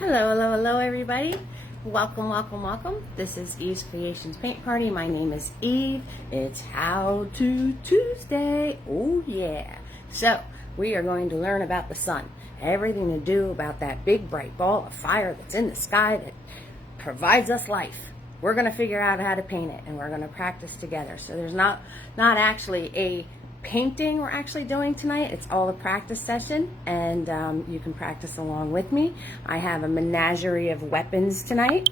Hello, hello, hello, everybody. Welcome, welcome, welcome. This is Eve's Creations Paint Party. My name is Eve. It's How To Tuesday. Oh, yeah. So, we are going to learn about the sun. Everything to do about that big bright ball of fire that's in the sky that provides us life. We're going to figure out how to paint it, and we're going to practice together. So there's not actually a painting we're actually doing tonight. It's all a practice session, and you can practice along with me. I have a menagerie of weapons tonight.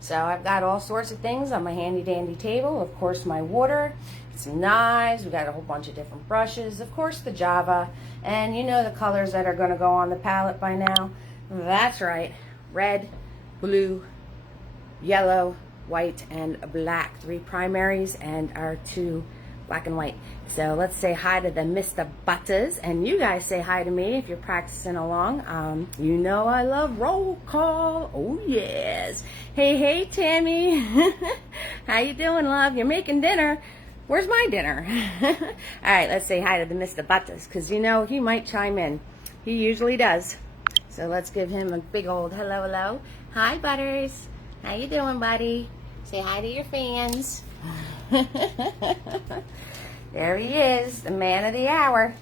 So I've got all sorts of things on my handy dandy table. Of course, my water, some knives, we've got a whole bunch of different brushes, of course the Java, and you know the colors that are going to go on the palette by now. That's right, red, blue, yellow, white, and black. 3 primaries and our 2 black and white. So let's say hi to the Mr. Butters, and you guys say hi to me if you're practicing along. You know I love roll call. Oh yes. Hey Tammy. How you doing, love? You're making dinner. Where's my dinner? All right, let's say hi to the Mr. Butters, because you know he might chime in. He usually does. So let's give him a big old hello, hello. Hi, Butters. How you doing, buddy? Say hi to your fans. There he is, the man of the hour.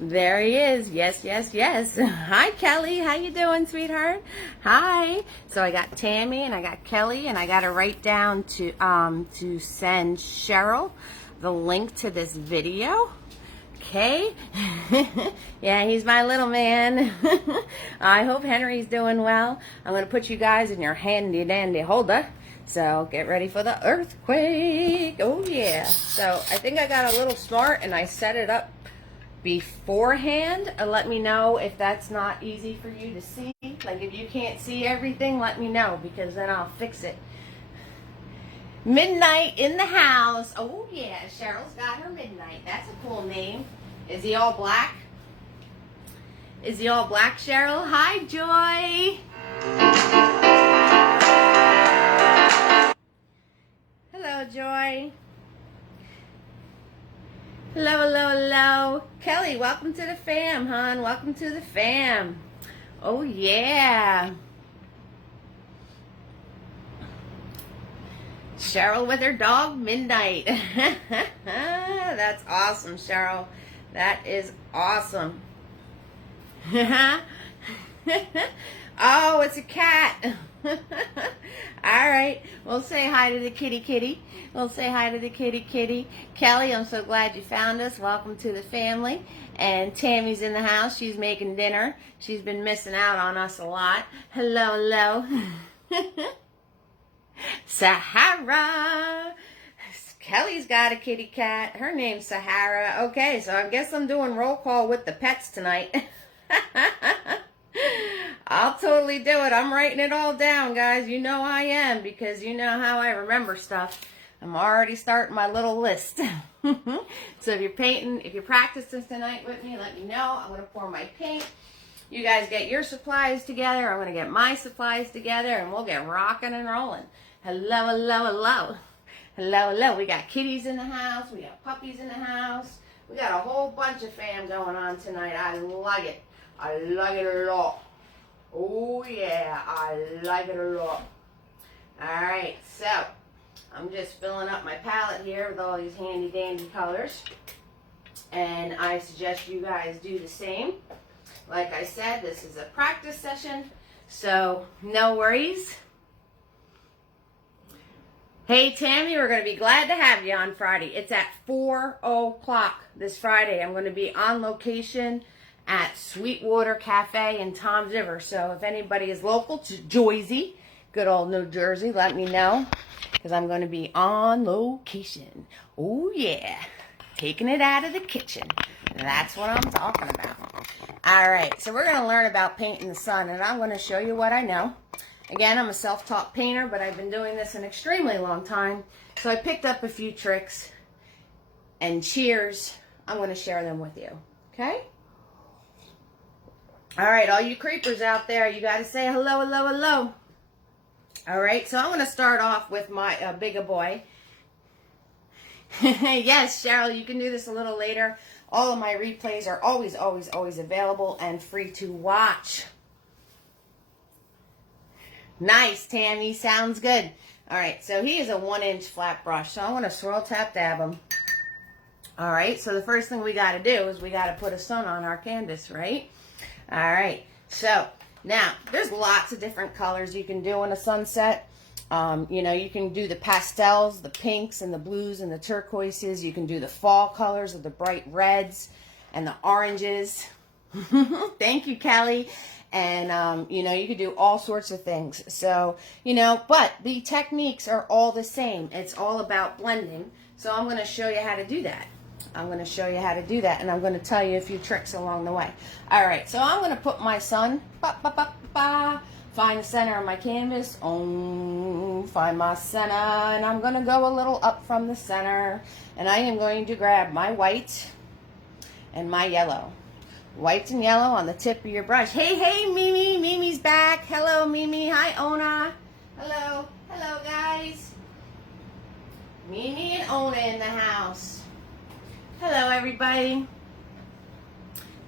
There he is. Yes, yes, yes. Hi, Kelly. How you doing, sweetheart? Hi. So I got Tammy and I got Kelly, and I got to write down to send Cheryl the link to this video. Okay. Yeah, he's my little man. I hope Henry's doing well. I'm going to put you guys in your handy dandy holder. So get ready for the earthquake. Oh yeah. So I think I got a little smart and I set it up beforehand. Let me know if that's not easy for you to see. Like if you can't see everything, let me know, because then I'll fix it. Midnight in the house. Oh yeah, Cheryl's got her Midnight. That's a cool name. Is he all black? Is he all black, Cheryl? Hi, Joy. Hello, Joy. Hello, hello, hello. Kelly, welcome to the fam, hon. Welcome to the fam. Oh, yeah. Cheryl with her dog, Midnight. That's awesome, Cheryl. That is awesome. Oh, it's a cat. All right, we'll say hi to the kitty. We'll say hi to the kitty. Kelly, I'm so glad you found us. Welcome to the family. And Tammy's in the house. She's making dinner. She's been missing out on us a lot. Hello, hello. Sahara. Kelly's got a kitty cat. Her name's Sahara. Okay, so I guess I'm doing roll call with the pets tonight. I'll totally do it. I'm writing it all down, guys. You know I am, because you know how I remember stuff. I'm already starting my little list. So if you're painting, if you're practicing tonight with me, let me know. I'm going to pour my paint. You guys get your supplies together. I'm going to get my supplies together, and we'll get rocking and rolling. Hello, hello, hello. Hello, hello. We got kitties in the house. We got puppies in the house. We got a whole bunch of fam going on tonight. I like it. I like it a lot. Oh yeah, I like it a lot. Alright, so I'm just filling up my palette here with all these handy dandy colors. And I suggest you guys do the same. Like I said, this is a practice session, so no worries. Hey Tammy, we're going to be glad to have you on Friday. It's at 4 o'clock this Friday. I'm going to be on location at Sweetwater Cafe in Toms River. So if anybody is local to Jersey, good old New Jersey, let me know, because I'm going to be on location. Oh yeah, taking it out of the kitchen. That's what I'm talking about. All right, so we're going to learn about painting the sun, and I'm going to show you what I know. Again, I'm a self-taught painter, but I've been doing this an extremely long time, so I picked up a few tricks, and cheers, I'm going to share them with you, okay? All right, all you creepers out there, you got to say hello, hello, hello. All right, so I'm going to start off with my bigger boy. Yes, Cheryl, you can do this a little later. All of my replays are always, always, always available and free to watch. Nice, Tammy. Sounds good. All right, so he is a 1-inch flat brush. So I'm going to swirl, tap, dab him. All right, so the first thing we got to do is we got to put a sun on our canvas, right? All right, so now there's lots of different colors you can do in a sunset. You know, you can do the pastels, the pinks and the blues and the turquoises. You can do the fall colors of the bright reds and the oranges. Thank you, Kelly. And, you know, you could do all sorts of things. So, you know, but the techniques are all the same. It's all about blending. So I'm going to show you how to do that. I'm going to show you how to do that, and I'm going to tell you a few tricks along the way. All right, so I'm going to put my sun, find the center of my canvas, find my center, and I'm going to go a little up from the center, and I am going to grab my white and my yellow. White and yellow on the tip of your brush. Hey, hey, Mimi. Mimi's back. Hello, Mimi. Hi, Ona. Hello. Hello, guys. Mimi and Ona in the house. Hello, everybody.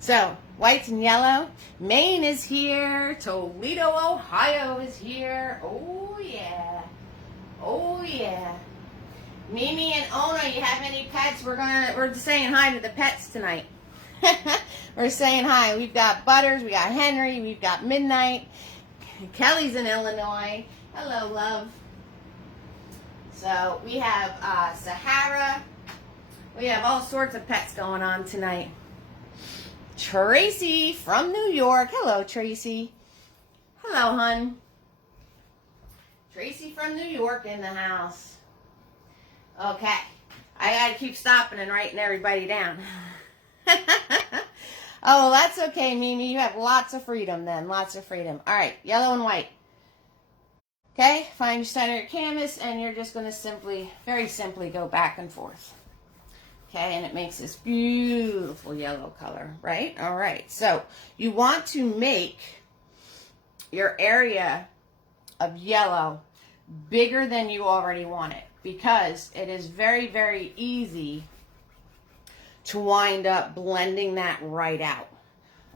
So, white and yellow. Maine is here. Toledo, Ohio is here. Oh, yeah. Oh, yeah. Mimi and Ona, you have any pets? We're saying hi to the pets tonight. We're saying hi. We've got Butters, we got Henry, we've got Midnight. Kelly's in Illinois. Hello, love. So we have Sahara. We have all sorts of pets going on tonight. Tracy from New York. Hello, Tracy. Hello, hun. Tracy from New York in the house. Okay. I got to keep stopping and writing everybody down. Oh, that's okay, Mimi. You have lots of freedom then. Lots of freedom. All right, yellow and white. Okay, find your center of your canvas, and you're just going to simply, very simply go back and forth. Okay, and it makes this beautiful yellow color, right? All right, so you want to make your area of yellow bigger than you already want it, because it is very, very easy to wind up blending that right out.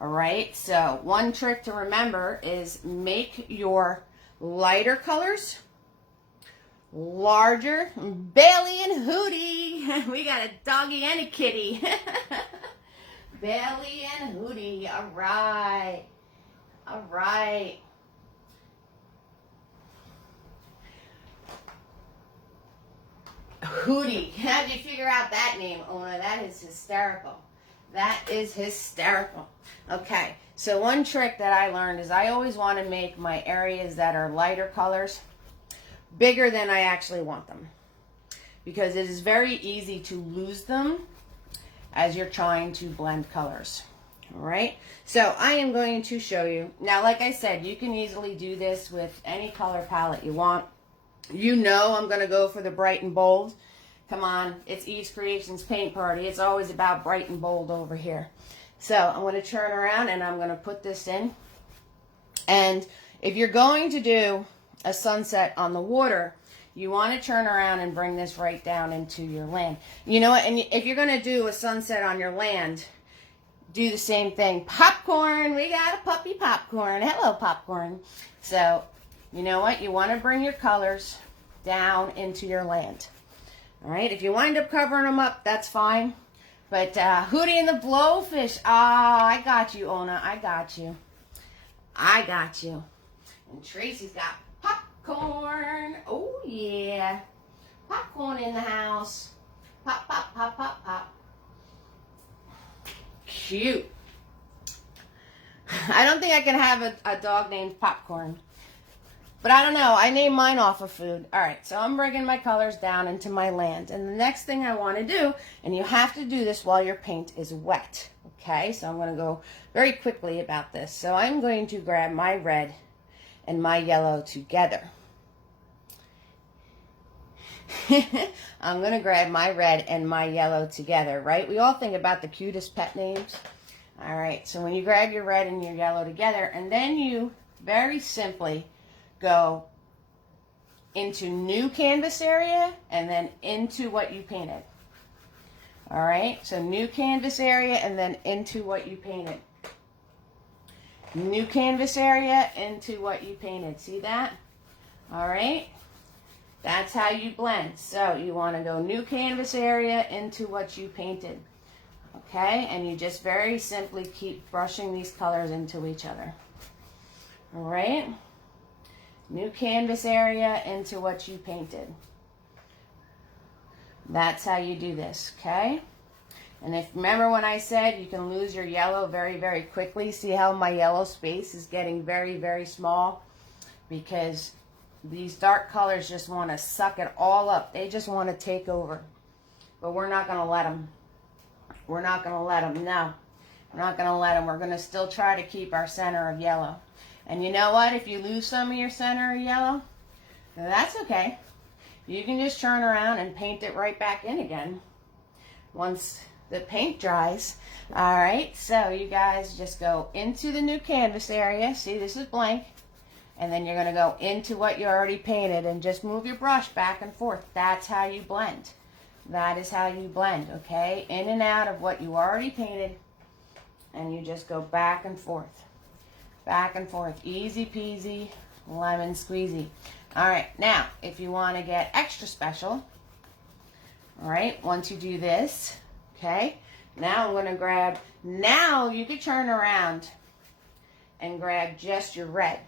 All right, so one trick to remember is make your lighter colors larger. Bailey and Hootie. We got a doggy and a kitty. Bailey and Hootie. All right. All right. Hootie. How'd you figure out that name, Ona? That is hysterical. That is hysterical. Okay, so one trick that I learned is I always want to make my areas that are lighter colors bigger than I actually want them, because it is very easy to lose them as you're trying to blend colors. All right, so I am going to show you. Now, like I said, you can easily do this with any color palette you want. You know I'm going to go for the bright and bold. Come on, it's Eve's Creations Paint Party. It's always about bright and bold over here. So I'm going to turn around and I'm going to put this in. And if you're going to do a sunset on the water, you want to turn around and bring this right down into your land. You know what? And if you're going to do a sunset on your land, do the same thing. Popcorn. We got a puppy Popcorn. Hello, Popcorn. So you know what? You want to bring your colors down into your land. All right? If you wind up covering them up, that's fine. But Hootie and the Blowfish. Ah, I got you, Ona. I got you. I got you. And Tracy's got popcorn. Oh, yeah. Popcorn in the house. Pop, pop, pop, pop, pop. Cute. I don't think I can have a dog named Popcorn. But I don't know. I named mine off of food. All right, so I'm bringing my colors down into my land. And the next thing I want to do, and you have to do this while your paint is wet. Okay, so I'm going to go very quickly about this. So I'm going to grab my red and my yellow together. I'm going to grab my red and my yellow together, right? We all think about the cutest pet names. All right, so when you grab your red and your yellow together, and then you very simply go into new canvas area and then into what you painted. All right, so new canvas area and then into what you painted. New canvas area into what you painted. See that? All right, that's how you blend. So you want to go new canvas area into what you painted. Okay, and you just very simply keep brushing these colors into each other. All right, new canvas area into what you painted. That's how you do this, okay? And if remember when I said you can lose your yellow very, very quickly. See how my yellow space is getting very, very small? Because these dark colors just want to suck it all up. They just want to take over. But we're not going to let them. We're not going to let them. No, we're not going to let them. We're going to still try to keep our center of yellow. And you know what? If you lose some of your center of yellow, that's okay. You can just turn around and paint it right back in again once the paint dries. All right, so you guys just go into the new canvas area. See, this is blank. And then you're going to go into what you already painted and just move your brush back and forth. That's how you blend. That is how you blend, okay? In and out of what you already painted, and you just go back and forth. Back and forth. Easy peasy, lemon squeezy. All right, now, if you want to get extra special, all right, once you do this, okay, now I'm going to grab, now you could turn around and grab just your red.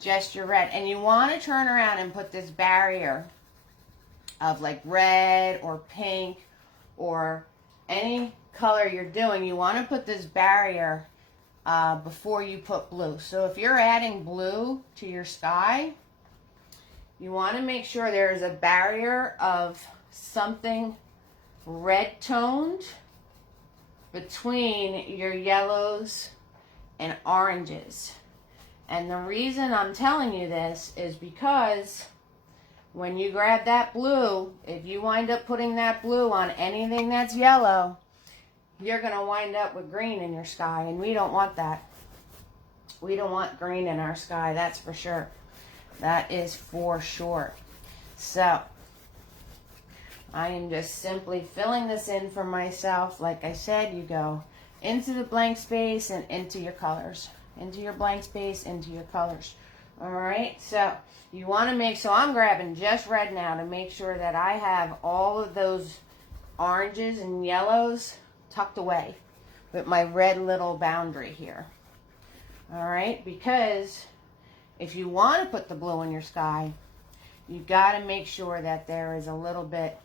Just your red. And you want to turn around and put this barrier of like red or pink or any color you're doing. You want to put this barrier before you put blue. So if you're adding blue to your sky, you want to make sure there's a barrier of something red toned between your yellows and oranges. And the reason I'm telling you this is because when you grab that blue, if you wind up putting that blue on anything that's yellow, you're going to wind up with green in your sky, and we don't want that. We don't want green in our sky, that's for sure. That is for sure. So, I am just simply filling this in for myself. Like I said, you go into the blank space and into your colors. Into your blank space, into your colors. Alright, so you want to make, so I'm grabbing just red now to make sure that I have all of those oranges and yellows tucked away with my red little boundary here. Alright, because if you want to put the blue in your sky, you got to make sure that there is a little bit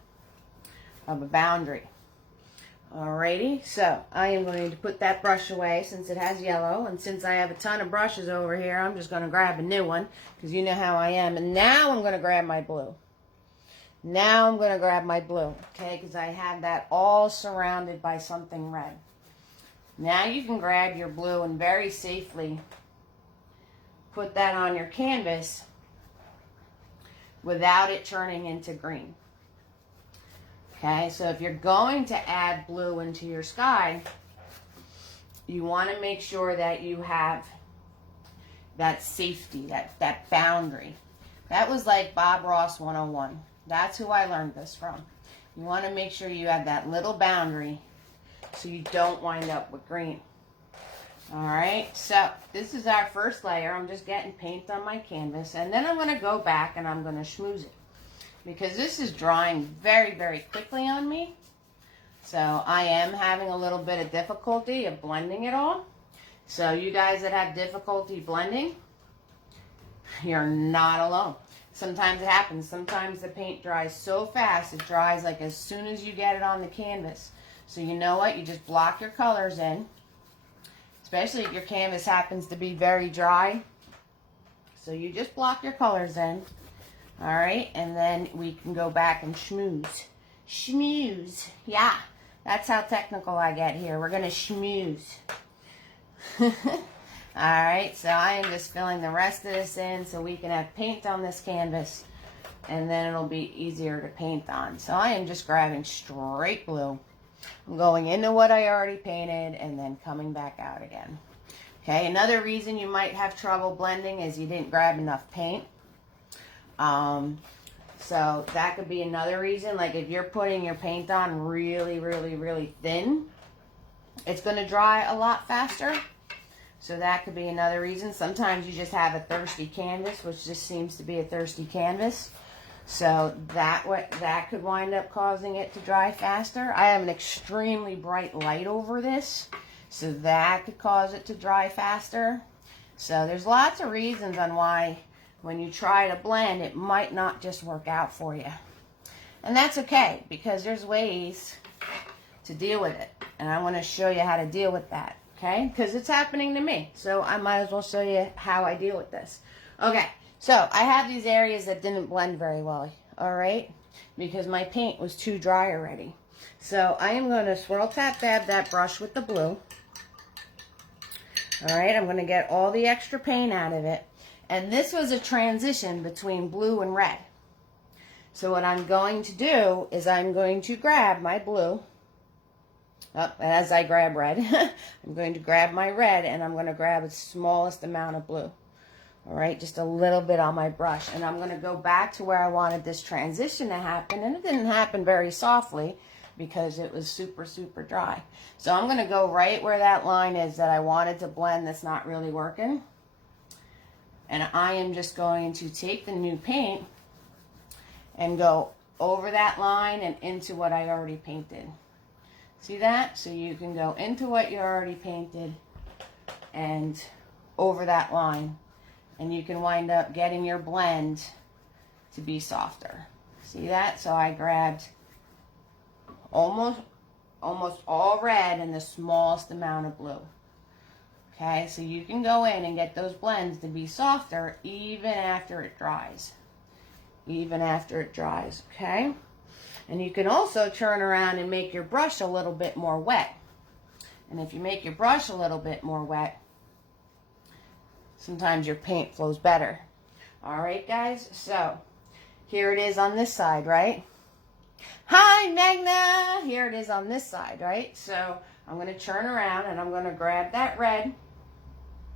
of a boundary. Alrighty, so I am going to put that brush away since it has yellow, and since I have a ton of brushes over here, I'm just going to grab a new one because you know how I am. And now I'm going to grab my blue. Now I'm going to grab my blue, okay, because I have that all surrounded by something red. Now you can grab your blue and very safely put that on your canvas without it turning into green. Okay, so if you're going to add blue into your sky, you want to make sure that you have that safety, that boundary. That was like Bob Ross 101. That's who I learned this from. You want to make sure you have that little boundary so you don't wind up with green. Alright, so this is our first layer. I'm just getting paint on my canvas, and then I'm going to go back and I'm going to schmooze it, because this is drying very, very quickly on me. So I am having a little bit of difficulty of blending it all. So you guys that have difficulty blending, you're not alone. Sometimes it happens. Sometimes the paint dries so fast, it dries like as soon as you get it on the canvas. So you know what? You just block your colors in, especially if your canvas happens to be very dry. So you just block your colors in. All right, and then we can go back and schmooze. Schmooze. Yeah, that's how technical I get here. We're going to schmooze. All right, so I am just filling the rest of this in so we can have paint on this canvas, and then it'll be easier to paint on. So I am just grabbing straight blue. I'm going into what I already painted and then coming back out again. Okay, another reason you might have trouble blending is you didn't grab enough paint. So that could be another reason. Like if you're putting your paint on really, really, really thin, it's going to dry a lot faster. So that could be another reason. Sometimes you just have a thirsty canvas, which just seems to be a thirsty canvas. So that could wind up causing it to dry faster. I have an extremely bright light over this, so that could cause it to dry faster. So there's lots of reasons on why when you try to blend, it might not just work out for you. And that's okay, because there's ways to deal with it. And I want to show you how to deal with that, okay? Because it's happening to me. So I might as well show you how I deal with this. Okay, so I have these areas that didn't blend very well, all right? Because my paint was too dry already. So I am going to swirl tap dab that brush with the blue. All right, I'm going to get all the extra paint out of it. And this was a transition between blue and red. So what I'm going to do is I'm going to grab my blue. As I grab red, I'm going to grab my red and I'm going to grab the smallest amount of blue. All right, just a little bit on my brush. And I'm going to go back to where I wanted this transition to happen. And it didn't happen very softly because it was super, super dry. So I'm going to go right where that line is that I wanted to blend that's not really working. And I am just going to take the new paint and go over that line and into what I already painted. See that? So you can go into what you already painted and over that line. And you can wind up getting your blend to be softer. See that? So I grabbed almost all red and the smallest amount of blue. Okay, so you can go in and get those blends to be softer even after it dries. Even after it dries, okay? And you can also turn around and make your brush a little bit more wet. And if you make your brush a little bit more wet, sometimes your paint flows better. All right, guys, so here it is on this side, right? Hi, Magna! Here it is on this side, right? So I'm going to turn around and I'm going to grab that red.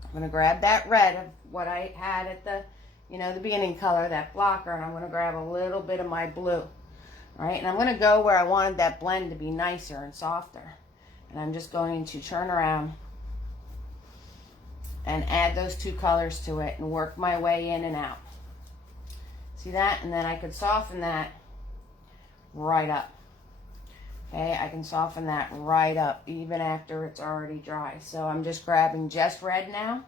I'm going to grab that red of what I had at the, the beginning color, that blocker, and I'm going to grab a little bit of my blue. All right, and I'm going to go where I wanted that blend to be nicer and softer. And I'm just going to turn around and add those two colors to it and work my way in and out. See that? And then I could soften that right up. Okay, I can soften that right up even after it's already dry. So I'm just grabbing just red now.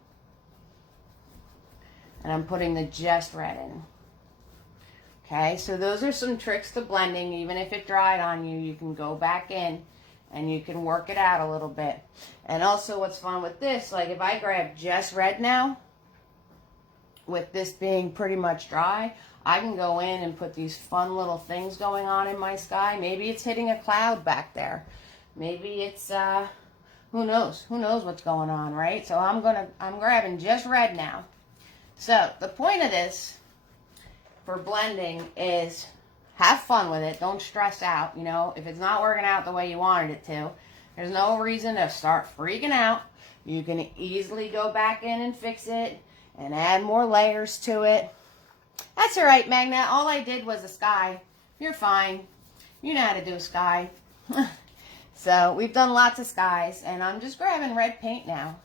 And I'm putting the just red in. Okay, so those are some tricks to blending. Even if it dried on you, you can go back in and you can work it out a little bit. And also what's fun with this, like if I grab just red now, with this being pretty much dry, I can go in and put these fun little things going on in my sky. Maybe it's hitting a cloud back there. Maybe it's, who knows? Who knows what's going on, right? So I'm grabbing just red now. So the point of this for blending is have fun with it. Don't stress out. If it's not working out the way you wanted it to, there's no reason to start freaking out. You can easily go back in and fix it and add more layers to it. That's all right, Magna. All I did was a sky. You're fine. You know how to do a sky. So we've done lots of skies, and I'm just grabbing red paint now.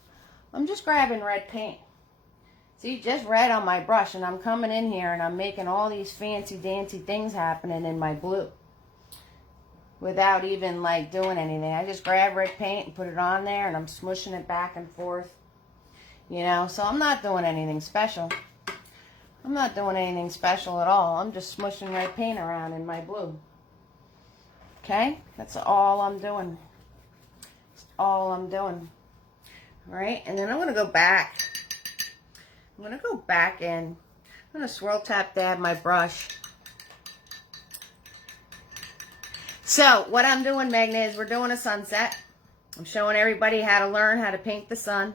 I'm just grabbing red paint. See, just red on my brush, and I'm coming in here, and I'm making all these fancy-dancy things happening in my blue without even, doing anything. I just grab red paint and put it on there, and I'm smushing it back and forth. So I'm not doing anything special. I'm not doing anything special at all. I'm just smushing red paint around in my blue. Okay? That's all I'm doing. That's all I'm doing. All right? And then I'm going to go back. I'm going to go back in. I'm going to swirl tap dab my brush. So what I'm doing, Magna, is we're doing a sunset. I'm showing everybody how to learn how to paint the sun.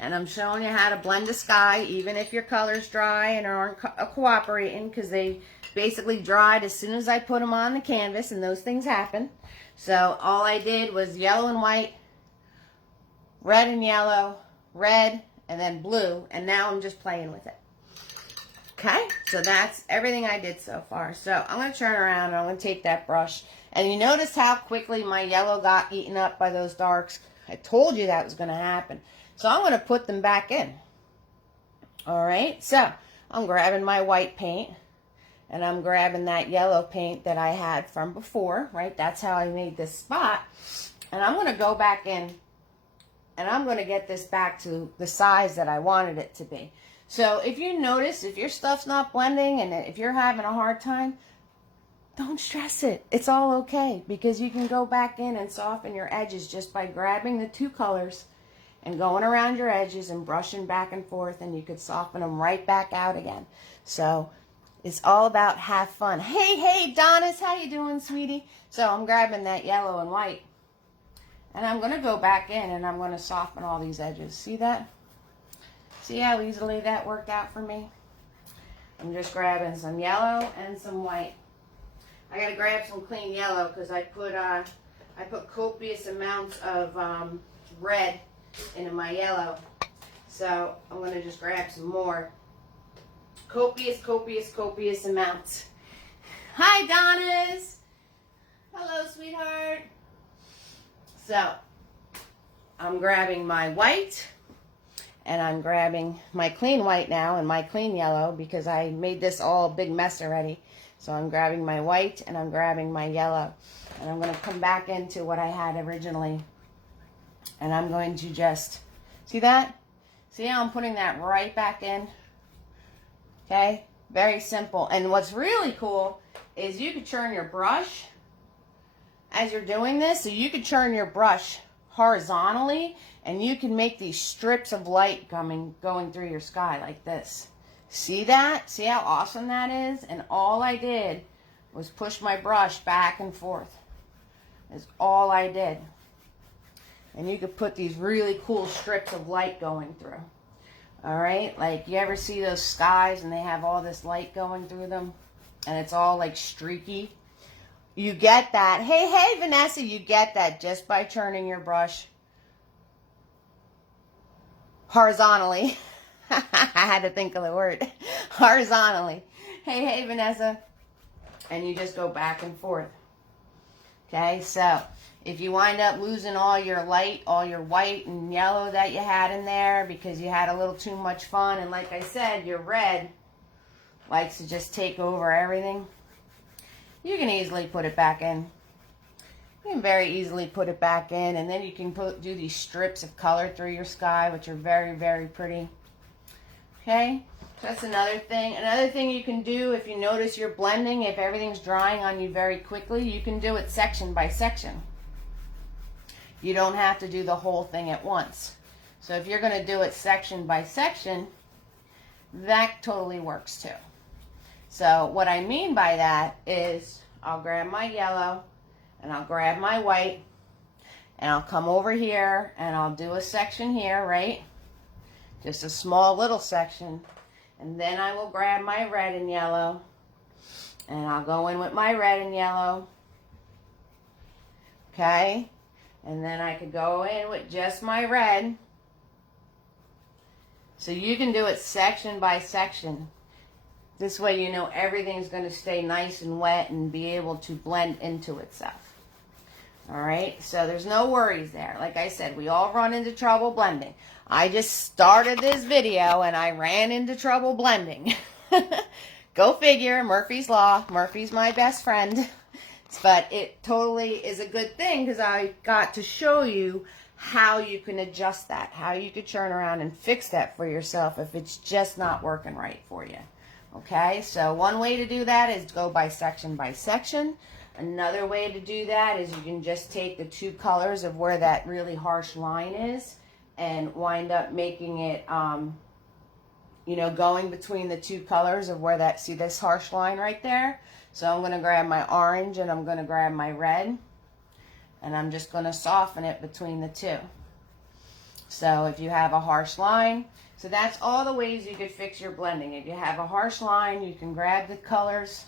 And I'm showing you how to blend the sky, even if your color's dry and aren't cooperating, because they basically dried as soon as I put them on the canvas, and those things happen. So all I did was yellow and white, red and yellow, red, and then blue, and now I'm just playing with it. Okay, so that's everything I did so far. So I'm going to turn around and I'm going to take that brush. And you notice how quickly my yellow got eaten up by those darks? I told you that was going to happen. So I'm going to put them back in. All right, so I'm grabbing my white paint. And I'm grabbing that yellow paint that I had from before, right? That's how I made this spot. And I'm going to go back in. And I'm going to get this back to the size that I wanted it to be. So if you notice, if your stuff's not blending and if you're having a hard time, don't stress it. It's all okay because you can go back in and soften your edges just by grabbing the two colors and going around your edges and brushing back and forth, and you could soften them right back out again. So it's all about have fun. Hey, Donis, how you doing, sweetie? So I'm grabbing that yellow and white, and I'm going to go back in and I'm going to soften all these edges. See that? See how easily that worked out for me? I'm just grabbing some yellow and some white. I got to grab some clean yellow because I put copious amounts of red into my yellow. So I'm going to just grab some more. Copious amounts. Hi, Donis. Hello, sweetheart. So I'm grabbing my white. And I'm grabbing my clean white now and my clean yellow because I made this all a big mess already. So I'm grabbing my white and I'm grabbing my yellow. And I'm going to come back into what I had originally. And I'm going to just, see that? See how I'm putting that right back in? Okay? Very simple. And what's really cool is you could turn your brush as you're doing this. So you could turn your brush horizontally, and you can make these strips of light going through your sky like this. See that? See how awesome that is? And all I did was push my brush back and forth. That's all I did. And you could put these really cool strips of light going through. All right? Like, you ever see those skies and they have all this light going through them? And it's all like streaky. You get that. Hey, Vanessa, you get that just by turning your brush horizontally. I had to think of the word. Horizontally. Hey, Vanessa. And you just go back and forth. Okay, so if you wind up losing all your light, all your white and yellow that you had in there because you had a little too much fun, and like I said, your red likes to just take over everything, you can easily put it back in. You can very easily put it back in, and then you can do these strips of color through your sky, which are very, very pretty. Okay, so that's another thing. Another thing you can do if you notice you're blending, if everything's drying on you very quickly, you can do it section by section. You don't have to do the whole thing at once. So if you're going to do it section by section, that totally works too. So what I mean by that is I'll grab my yellow and I'll grab my white and I'll come over here and I'll do a section here, right? Just a small little section. And then I will grab my red and yellow and I'll go in with my red and yellow. Okay? And then I could go in with just my red. So you can do it section by section. This way you know everything's going to stay nice and wet and be able to blend into itself. Alright, so there's no worries there. Like I said, we all run into trouble blending. I just started this video and I ran into trouble blending. Go figure, Murphy's Law. Murphy's my best friend. But it totally is a good thing because I got to show you how you can adjust that. How you could turn around and fix that for yourself if it's just not working right for you. Okay, so one way to do that is go by section by section. Another way to do that is you can just take the two colors of where that really harsh line is and wind up making it, you know, going between the two colors of where that, see this harsh line right there? So I'm going to grab my orange and I'm going to grab my red and I'm just going to soften it between the two. So if you have a harsh line, so that's all the ways you could fix your blending. If you have a harsh line, you can grab the colors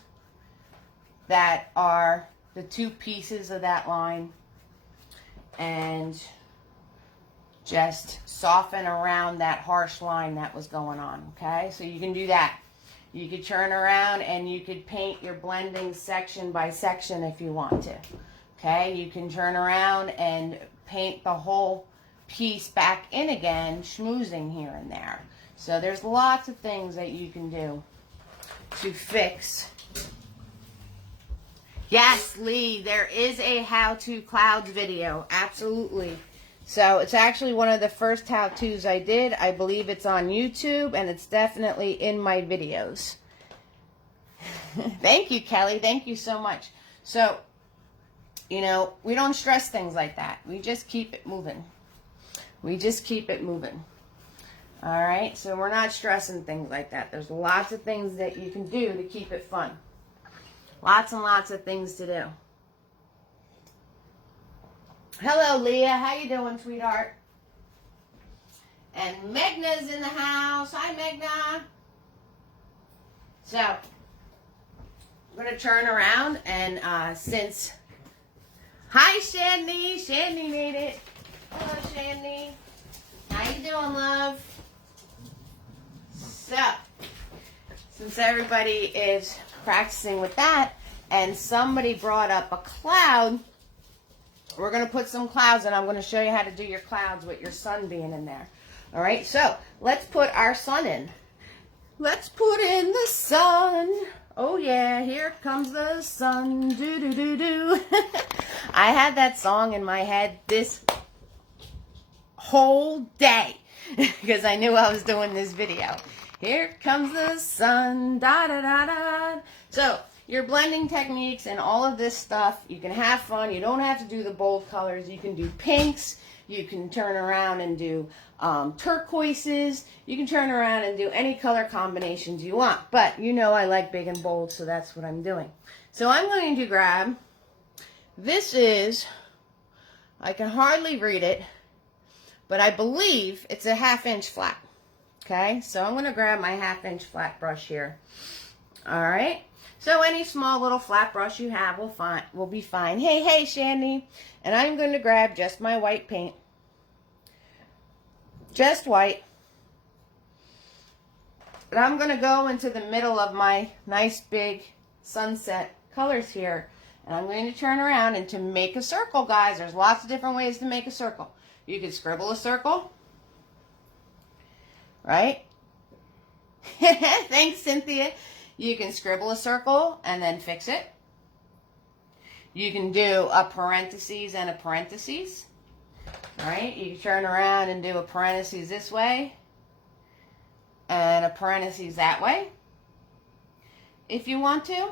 that are the two pieces of that line and just soften around that harsh line that was going on, okay? So you can do that. You could turn around and you could paint your blending section by section if you want to. Okay, you can turn around and paint the whole piece back in again, schmoozing here and there. So there's lots of things that you can do to fix. Yes, Lee, there is a how-to clouds video. Absolutely. So it's actually one of the first how-tos I did. I believe it's on YouTube, and it's definitely in my videos. Thank you, Kelly. Thank you so much. So, you know, we don't stress things like that. We just keep it moving. We just keep it moving. All right? So we're not stressing things like that. There's lots of things that you can do to keep it fun. Lots and lots of things to do. Hello, Leah. How you doing, sweetheart? And Megna's in the house. Hi, Megna. So, I'm going to turn around and since... Hi, Shandy. Shandy made it. Hello, Shandy. How you doing, love? So, since everybody is practicing with that, and somebody brought up a cloud, we're going to put some clouds, and I'm going to show you how to do your clouds with your sun being in there. All right, so let's put our sun in. Let's put in the sun. Oh, yeah, here comes the sun. Do-do-do-do. I had that song in my head this whole day because I knew I was doing this video. Here comes the sun. Da-da-da-da. So, your blending techniques and all of this stuff, you can have fun. You don't have to do the bold colors. You can do pinks. You can turn around and do turquoises. You can turn around and do any color combinations you want. But you know I like big and bold, so that's what I'm doing. So I'm going to grab, this is, I can hardly read it, but I believe it's a 1/2 inch flat. Okay, so I'm going to grab my 1/2 inch flat brush here. All right. So any small little flat brush you have will be fine. Hey, Shandy. And I'm going to grab just my white paint. Just white. And I'm going to go into the middle of my nice big sunset colors here. And I'm going to turn around and to make a circle, guys. There's lots of different ways to make a circle. You could scribble a circle. Right? Thanks, Cynthia. You can scribble a circle and then fix it. You can do a parentheses and a parentheses. All right? You can turn around and do a parentheses this way and a parentheses that way if you want to.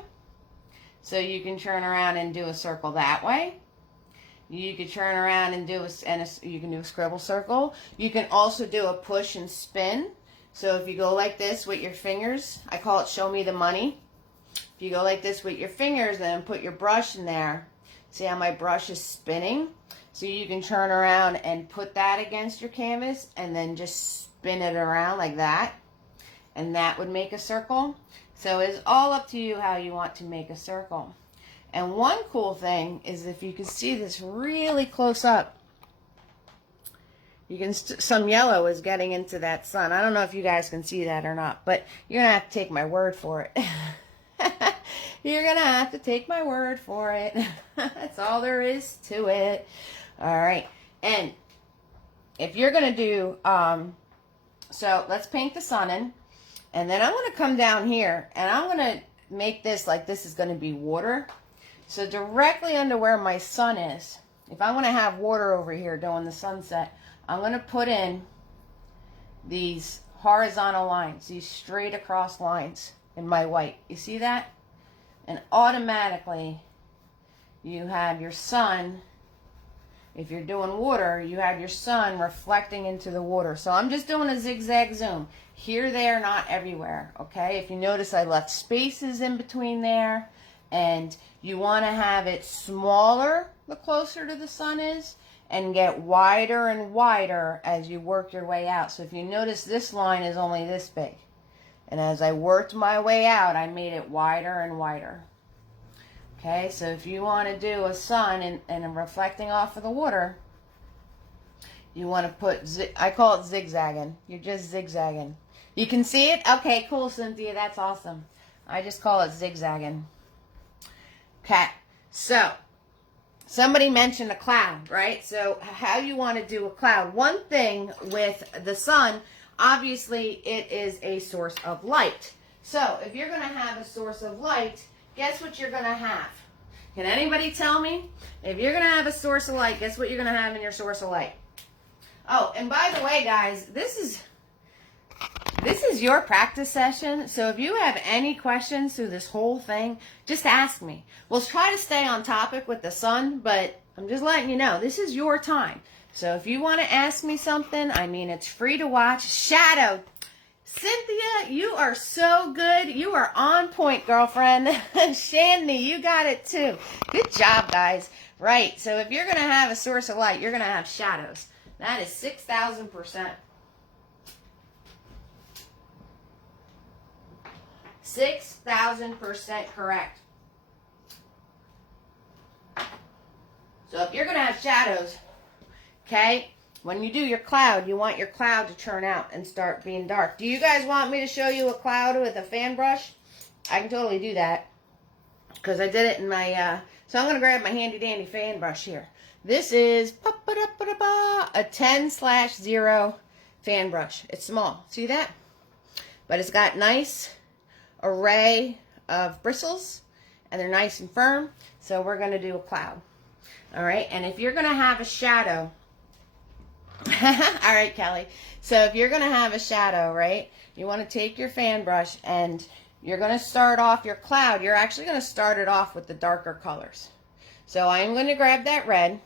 So you can turn around and do a circle that way. You can turn around and do you can do a scribble circle. You can also do a push and spin. So if you go like this with your fingers, I call it show me the money. If you go like this with your fingers and put your brush in there, see how my brush is spinning? So you can turn around and put that against your canvas and then just spin it around like that. And that would make a circle. So it's all up to you how you want to make a circle. And one cool thing is if you can see this really close up, you can some yellow is getting into that sun. I don't know if you guys can see that or not, but you're going to have to take my word for it. You're going to have to take my word for it. That's all there is to it. All right. And if you're going to do, so let's paint the sun in. And then I'm going to come down here and I'm going to make this like this is going to be water. So directly under where my sun is, if I'm going to have water over here doing the sunset, I'm going to put in these horizontal lines, these straight across lines in my white. You see that? And automatically you have your sun. If you're doing water, you have your sun reflecting into the water. So I'm just doing a zigzag zoom. Here, there, not everywhere. Okay? If you notice, I left spaces in between there. And you want to have it smaller the closer to the sun is. And get wider and wider as you work your way out. So if you notice, this line is only this big. And as I worked my way out, I made it wider and wider. Okay, so if you want to do a sun and reflecting off of the water, you want to put, I call it zigzagging. You're just zigzagging. You can see it? Okay, cool, Cynthia. That's awesome. I just call it zigzagging. Okay, so somebody mentioned a cloud, right? So how you want to do a cloud. One thing with the sun, obviously it is a source of light. So if you're going to have a source of light, guess what you're going to have? Can anybody tell me? If you're going to have a source of light, guess what you're going to have in your source of light? Oh, and by the way, guys, this is your practice session. So if you have any questions through this whole thing, just ask me. We'll try to stay on topic with the sun, but I'm just letting you know, this is your time. So if you want to ask me something, I mean, it's free to watch. Shadow. Cynthia, you are so good. You are on point, girlfriend. Shandy, you got it too. Good job, guys. Right, so if you're going to have a source of light, you're going to have shadows. That is 6,000%. 6,000% correct. So if you're going to have shadows, okay, when you do your cloud, you want your cloud to turn out and start being dark. Do you guys want me to show you a cloud with a fan brush? I can totally do that because I did it in my, so I'm going to grab my handy dandy fan brush here. This is a 10/0 fan brush. It's small. See that? But it's got nice array of bristles and they're nice and firm. So we're going to do a cloud. All right. And if you're going to have a shadow, all right, Kelly. So if you're going to have a shadow, right, you want to take your fan brush and you're going to start off your cloud. You're actually going to start it off with the darker colors. So I'm going to grab that red.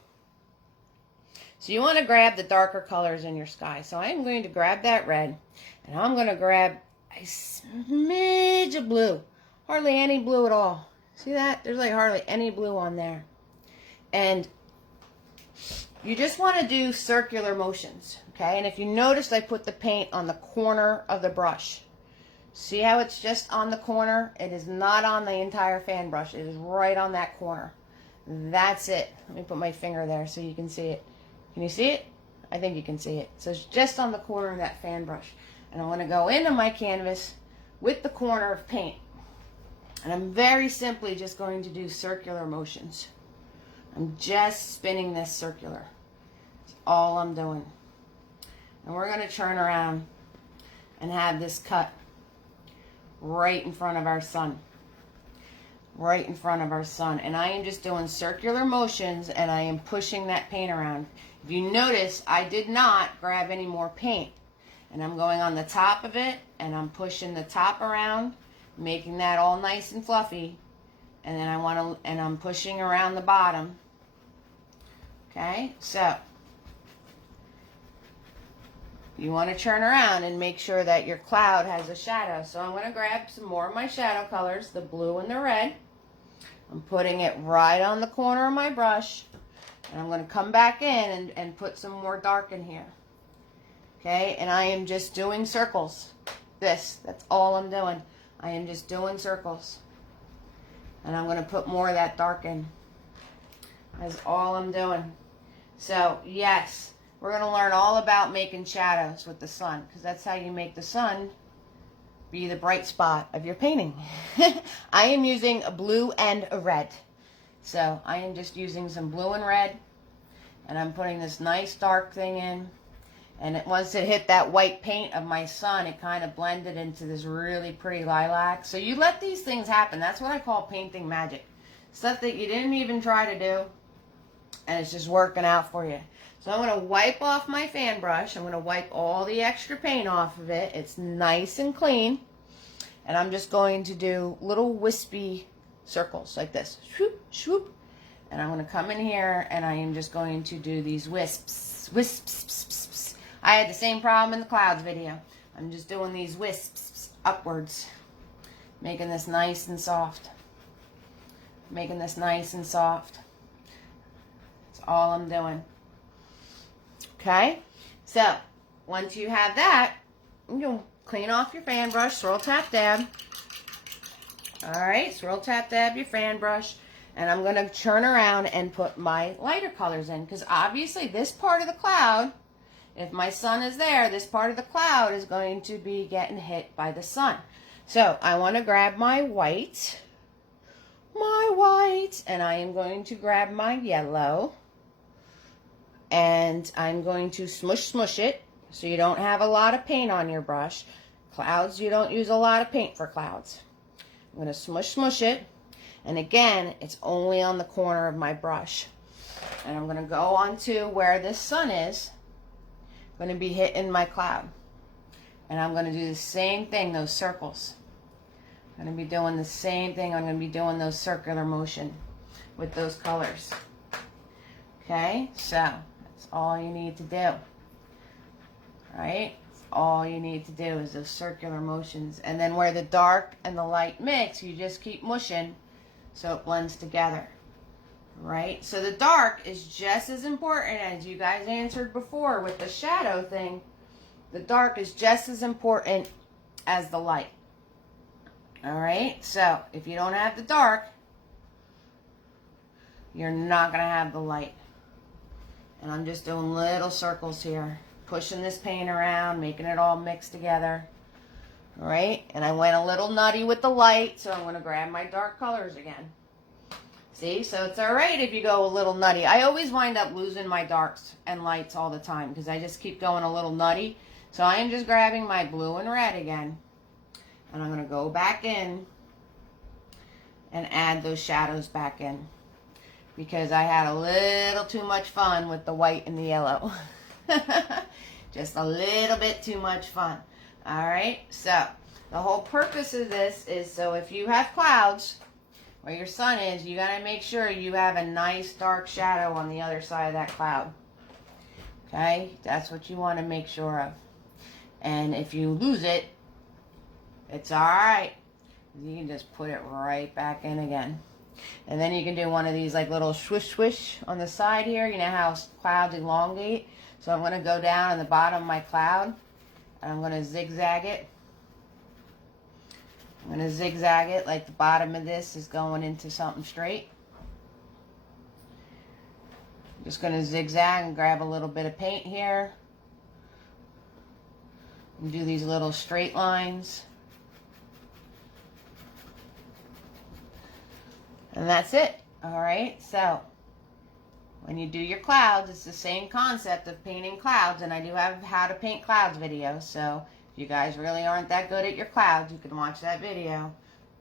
So you want to grab the darker colors in your sky. So I'm going to grab that red and I'm going to grab a smidge of blue. Hardly any blue at all. See that? There's like hardly any blue on there. And you just want to do circular motions, okay? And if you noticed, I put the paint on the corner of the brush. See how it's just on the corner? It is not on the entire fan brush. It is right on that corner. That's it. Let me put my finger there so you can see it. Can you see it? I think you can see it. So it's just on the corner of that fan brush. And I'm going to go into my canvas with the corner of paint. And I'm very simply just going to do circular motions. I'm just spinning this circular. That's all I'm doing. And we're going to turn around and have this cut right in front of our sun. Right in front of our sun. And I am just doing circular motions and I am pushing that paint around. If you notice, I did not grab any more paint. And I'm going on the top of it and I'm pushing the top around, making that all nice and fluffy. And then I'm pushing around the bottom. Okay, so you want to turn around and make sure that your cloud has a shadow. So I'm going to grab some more of my shadow colors, the blue and the red. I'm putting it right on the corner of my brush. And I'm going to come back in and put some more dark in here. Okay, and I am just doing circles. That's all I'm doing. I am just doing circles. And I'm going to put more of that dark in. That's all I'm doing. So, yes, we're going to learn all about making shadows with the sun, because that's how you make the sun be the bright spot of your painting. I am using a blue and a red. So, I am just using some blue and red, and I'm putting this nice dark thing in. And once it hit that white paint of my sun, it kind of blended into this really pretty lilac. So you let these things happen. That's what I call painting magic. Stuff that you didn't even try to do, and it's just working out for you. So I'm going to wipe off my fan brush. I'm going to wipe all the extra paint off of it. It's nice and clean. And I'm just going to do little wispy circles like this. Swoop, swoop. And I'm going to come in here, and I am just going to do these wisps. Wisps, pss, pss, pss. I had the same problem in the clouds video. I'm just doing these wisps upwards. Making this nice and soft. Making this nice and soft. That's all I'm doing. Okay? So, once you have that, you'll clean off your fan brush. Swirl, tap, dab. Alright, swirl, tap, dab your fan brush. And I'm going to turn around and put my lighter colors in. Because obviously this part of the cloud if my sun is there, this part of the cloud is going to be getting hit by the sun. So I want to grab my white, and I am going to grab my yellow, and I'm going to smush it so you don't have a lot of paint on your brush. Clouds, you don't use a lot of paint for clouds. I'm going to smush it, and again, it's only on the corner of my brush. And I'm going to go on to where this sun is. I'm going to be hitting my cloud. And I'm going to do the same thing, those circles. I'm going to be doing the same thing. I'm going to be doing those circular motion with those colors. Okay, so that's all you need to do. All right, that's all you need to do is those circular motions. And then where the dark and the light mix, you just keep mushing so it blends together. Right? So the dark is just as important as you guys answered before with the shadow thing. The dark is just as important as the light. All right? So if you don't have the dark, you're not going to have the light. And I'm just doing little circles here, pushing this paint around, making it all mix together. All right? And I went a little nutty with the light, so I'm going to grab my dark colors again. See, so it's all right if you go a little nutty. I always wind up losing my darks and lights all the time because I just keep going a little nutty. So I am just grabbing my blue and red again. And I'm going to go back in and add those shadows back in because I had a little too much fun with the white and the yellow. Just a little bit too much fun. All right, so the whole purpose of this is so if you have clouds where your sun is, you got to make sure you have a nice dark shadow on the other side of that cloud. Okay, that's what you want to make sure of. And if you lose it, it's all right. You can just put it right back in again. And then you can do one of these like little swish swish on the side here. You know how clouds elongate? So I'm going to go down on the bottom of my cloud and I'm going to zigzag it. I'm going to zigzag it like the bottom of this is going into something straight. I'm just going to zigzag and grab a little bit of paint here. And do these little straight lines. And that's it. Alright, so when you do your clouds, it's the same concept of painting clouds. And I do have how to paint clouds videos, so you guys really aren't that good at your clouds, you can watch that video.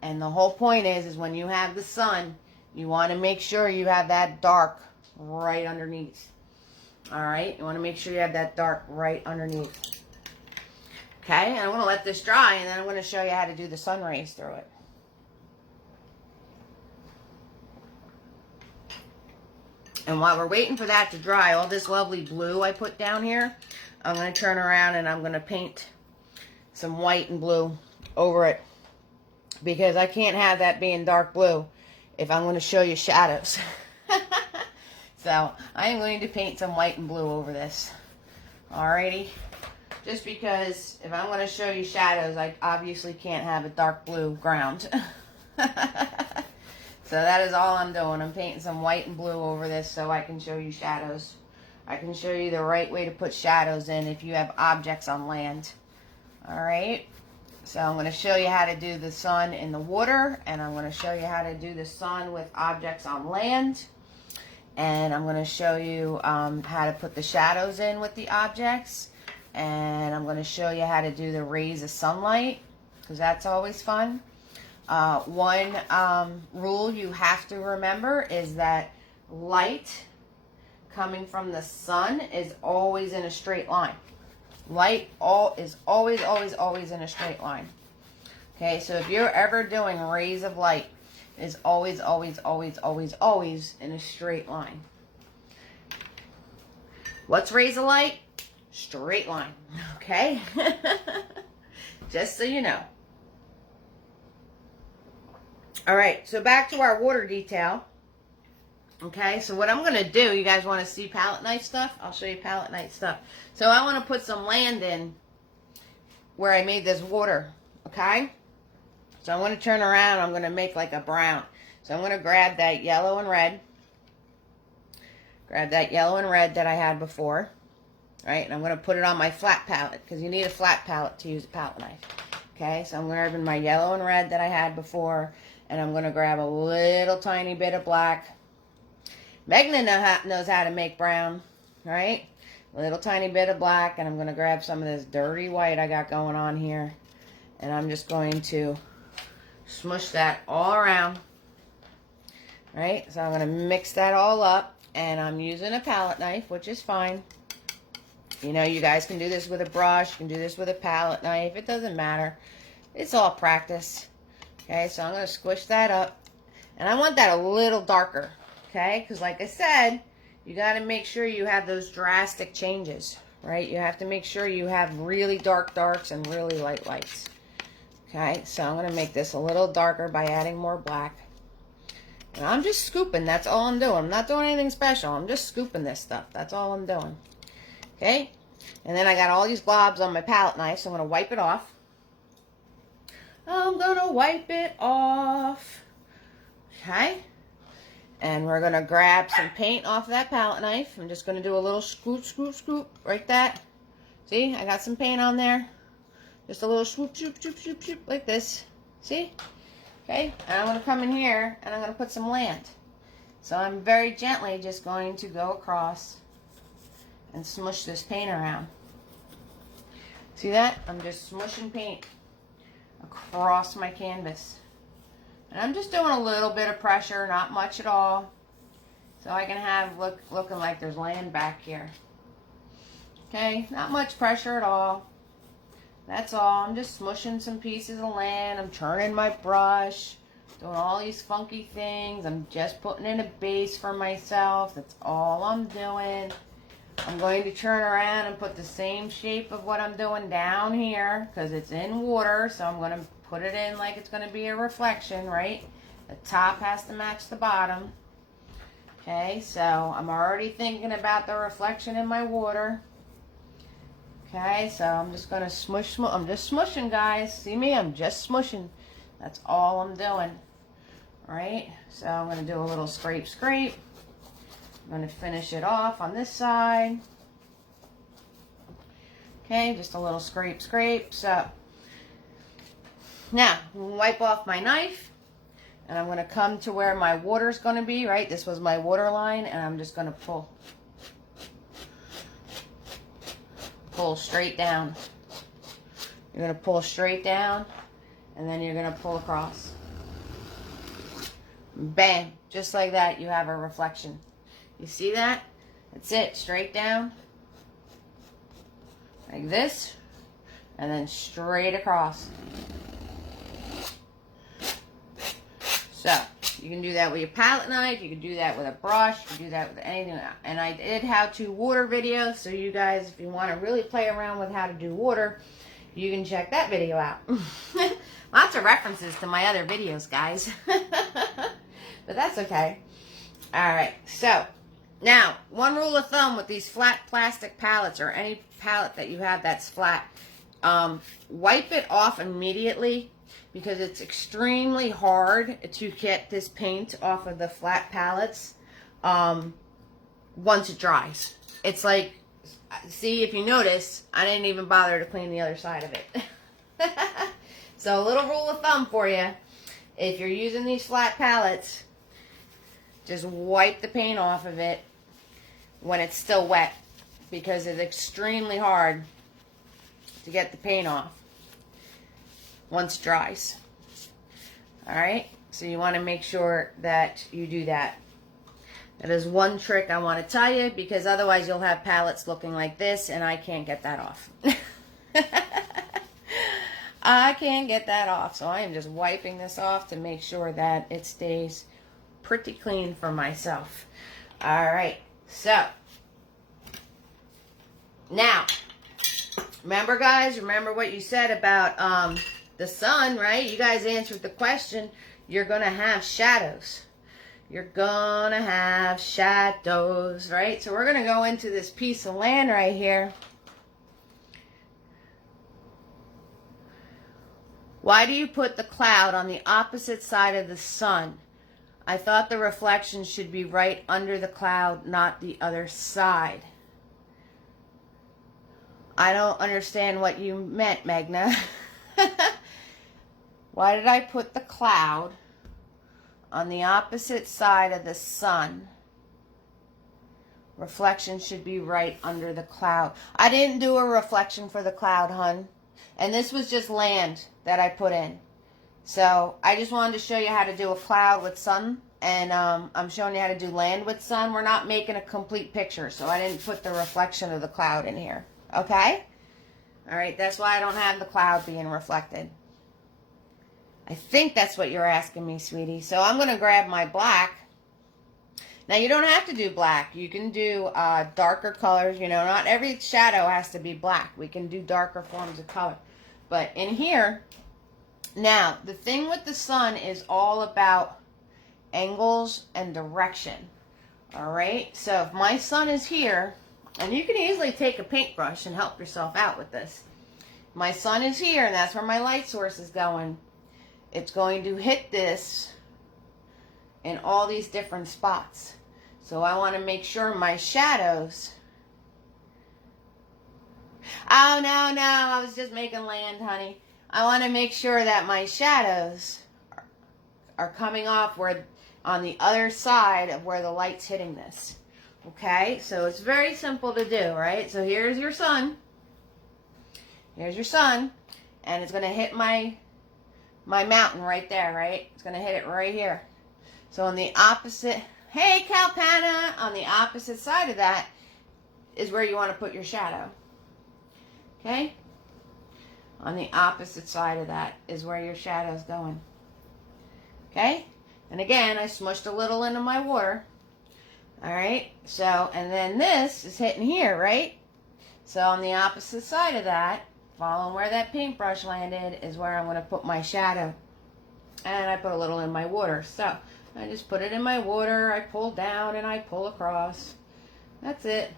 And the whole point is when you have the sun, you want to make sure you have that dark right underneath. Alright, you want to make sure you have that dark right underneath. Okay, and I'm going to let this dry and then I'm going to show you how to do the sun rays through it. And while we're waiting for that to dry, all this lovely blue I put down here, I'm going to turn around and I'm going to paint some white and blue over it because I can't have that being dark blue if I'm going to show you shadows. So I am going to paint some white and blue over this. Alrighty. Just because if I'm going to show you shadows, I obviously can't have a dark blue ground. So that is all I'm doing. I'm painting some white and blue over this so I can show you shadows. I can show you the right way to put shadows in if you have objects on land. Alright, so I'm going to show you how to do the sun in the water, and I'm going to show you how to do the sun with objects on land, and I'm going to show you how to put the shadows in with the objects, and I'm going to show you how to do the rays of sunlight, because that's always fun. One rule you have to remember is that light coming from the sun is always in a straight line. Light is always in a straight line. Okay, so if you're ever doing rays of light, it's always in a straight line. What's rays of light? Straight line. Okay? Just so you know. Alright, so back to our water detail. Okay, so what I'm going to do, you guys want to see palette knife stuff? I'll show you palette knife stuff. So I want to put some land in where I made this water, okay? So I'm going to turn around, I'm going to make like a brown. So I'm going to grab that yellow and red. Grab that yellow and red that I had before. right? And I'm going to put it on my flat palette because you need a flat palette to use a palette knife. Okay, so I'm grabbing my yellow and red that I had before, and I'm going to grab a little tiny bit of black. Megan knows how to make brown, right? A little tiny bit of black, and I'm going to grab some of this dirty white I got going on here, and I'm just going to smush that all around, right? So I'm going to mix that all up, and I'm using a palette knife, which is fine. You know, you guys can do this with a brush, you can do this with a palette knife, it doesn't matter. It's all practice. Okay, so I'm going to squish that up, and I want that a little darker, okay? Because like I said, you got to make sure you have those drastic changes, right? You have to make sure you have really dark darks and really light lights. Okay, so I'm going to make this a little darker by adding more black. And I'm just scooping. That's all I'm doing. I'm not doing anything special. I'm just scooping this stuff. That's all I'm doing. Okay, and then I got all these globs on my palette knife, so I'm going to wipe it off. I'm going to wipe it off. Okay. And we're going to grab some paint off that palette knife. I'm just going to do a little scoop, scoop, scoop, like that. See, I got some paint on there. Just a little swoop, swoop, swoop, swoop, swoop, like this. See? Okay, and I'm going to come in here, and I'm going to put some land. So I'm very gently just going to go across and smush this paint around. See that? I'm just smushing paint across my canvas. And I'm just doing a little bit of pressure, not much at all, so I can have looking like there's land back here. Okay, not much pressure at all. That's all. I'm just smushing some pieces of land. I'm turning my brush, doing all these funky things. I'm just putting in a base for myself. That's all I'm doing. I'm going to turn around and put the same shape of what I'm doing down here because it's in water, so I'm going to put it in like it's going to be a reflection, right? The top has to match the bottom. Okay, so I'm already thinking about the reflection in my water. Okay, so I'm just going to smush. I'm just smushing, guys. See me? I'm just smushing. That's all I'm doing. All right, so I'm going to do a little scrape, scrape. I'm going to finish it off on this side. Okay, just a little scrape, scrape. So now, wipe off my knife, and I'm going to come to where my water's going to be, right? This was my water line, and I'm just going to pull straight down. You're going to pull straight down, and then you're going to pull across. Bam! Just like that, you have a reflection. You see that? That's it. Straight down, like this, and then straight across. So, you can do that with your palette knife, you can do that with a brush, you can do that with anything. And I did how-to water videos, so you guys, if you want to really play around with how to do water, you can check that video out. Lots of references to my other videos, guys. But that's okay. Alright, so, now, one rule of thumb with these flat plastic palettes, or any palette that you have that's flat, wipe it off immediately, because it's extremely hard to get this paint off of the flat palettes once it dries. It's like, see, if you notice, I didn't even bother to clean the other side of it. So a little rule of thumb for you, if you're using these flat palettes, just wipe the paint off of it when it's still wet, because it's extremely hard to get the paint off once it dries. Alright, so you want to make sure that you do that. That is one trick I want to tell you, because otherwise you'll have palettes looking like this, and I can't get that off. I can't get that off, so I am just wiping this off to make sure that it stays pretty clean for myself. Alright, so now, remember guys, remember what you said about the sun, right? You guys answered the question. You're going to have shadows. You're going to have shadows, right? So we're going to go into this piece of land right here. Why do you put the cloud on the opposite side of the sun? I thought the reflection should be right under the cloud, not the other side. I don't understand what you meant, Magna. Why did I put the cloud on the opposite side of the sun? Reflection should be right under the cloud. I didn't do a reflection for the cloud, hun. And this was just land that I put in. So I just wanted to show you how to do a cloud with sun. And I'm showing you how to do land with sun. We're not making a complete picture. So I didn't put the reflection of the cloud in here. Okay? All right, that's why I don't have the cloud being reflected. I think that's what you're asking me, sweetie. So I'm going to grab my black. Now, you don't have to do black. You can do darker colors. You know, not every shadow has to be black. We can do darker forms of color. But in here, now, the thing with the sun is all about angles and direction. All right? So if my sun is here, and you can easily take a paintbrush and help yourself out with this. My sun is here, and that's where my light source is going. It's going to hit this in all these different spots. So I want to make sure my shadows... Oh, no, I was just making land, honey. I want to make sure that my shadows are coming off where on the other side of where the light's hitting this. Okay, so it's very simple to do, right? So here's your sun. Here's your sun. And it's going to hit my mountain right there, right? It's going to hit it right here. So on the opposite, hey, Calpana, on the opposite side of that is where you want to put your shadow. Okay? On the opposite side of that is where your shadow's going. Okay? And again, I smushed a little into my water. All right? So, and then this is hitting here, right? So on the opposite side of that, following where that paintbrush landed, is where I'm going to put my shadow. And I put a little in my water. So I just put it in my water, I pull down, and I pull across. That's it.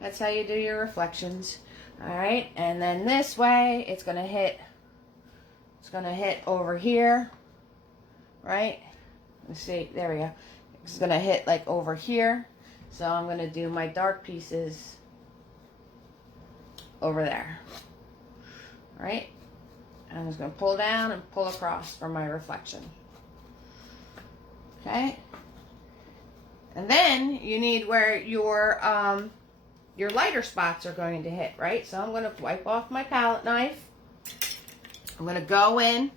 That's how you do your reflections. Alright, and then this way, it's going to hit over here. Right? Let's see, there we go. It's going to hit like over here. So I'm going to do my dark pieces over there. Right? I'm just going to pull down and pull across for my reflection. Okay? And then you need where your lighter spots are going to hit, right? So I'm going to wipe off my palette knife. I'm going to go in.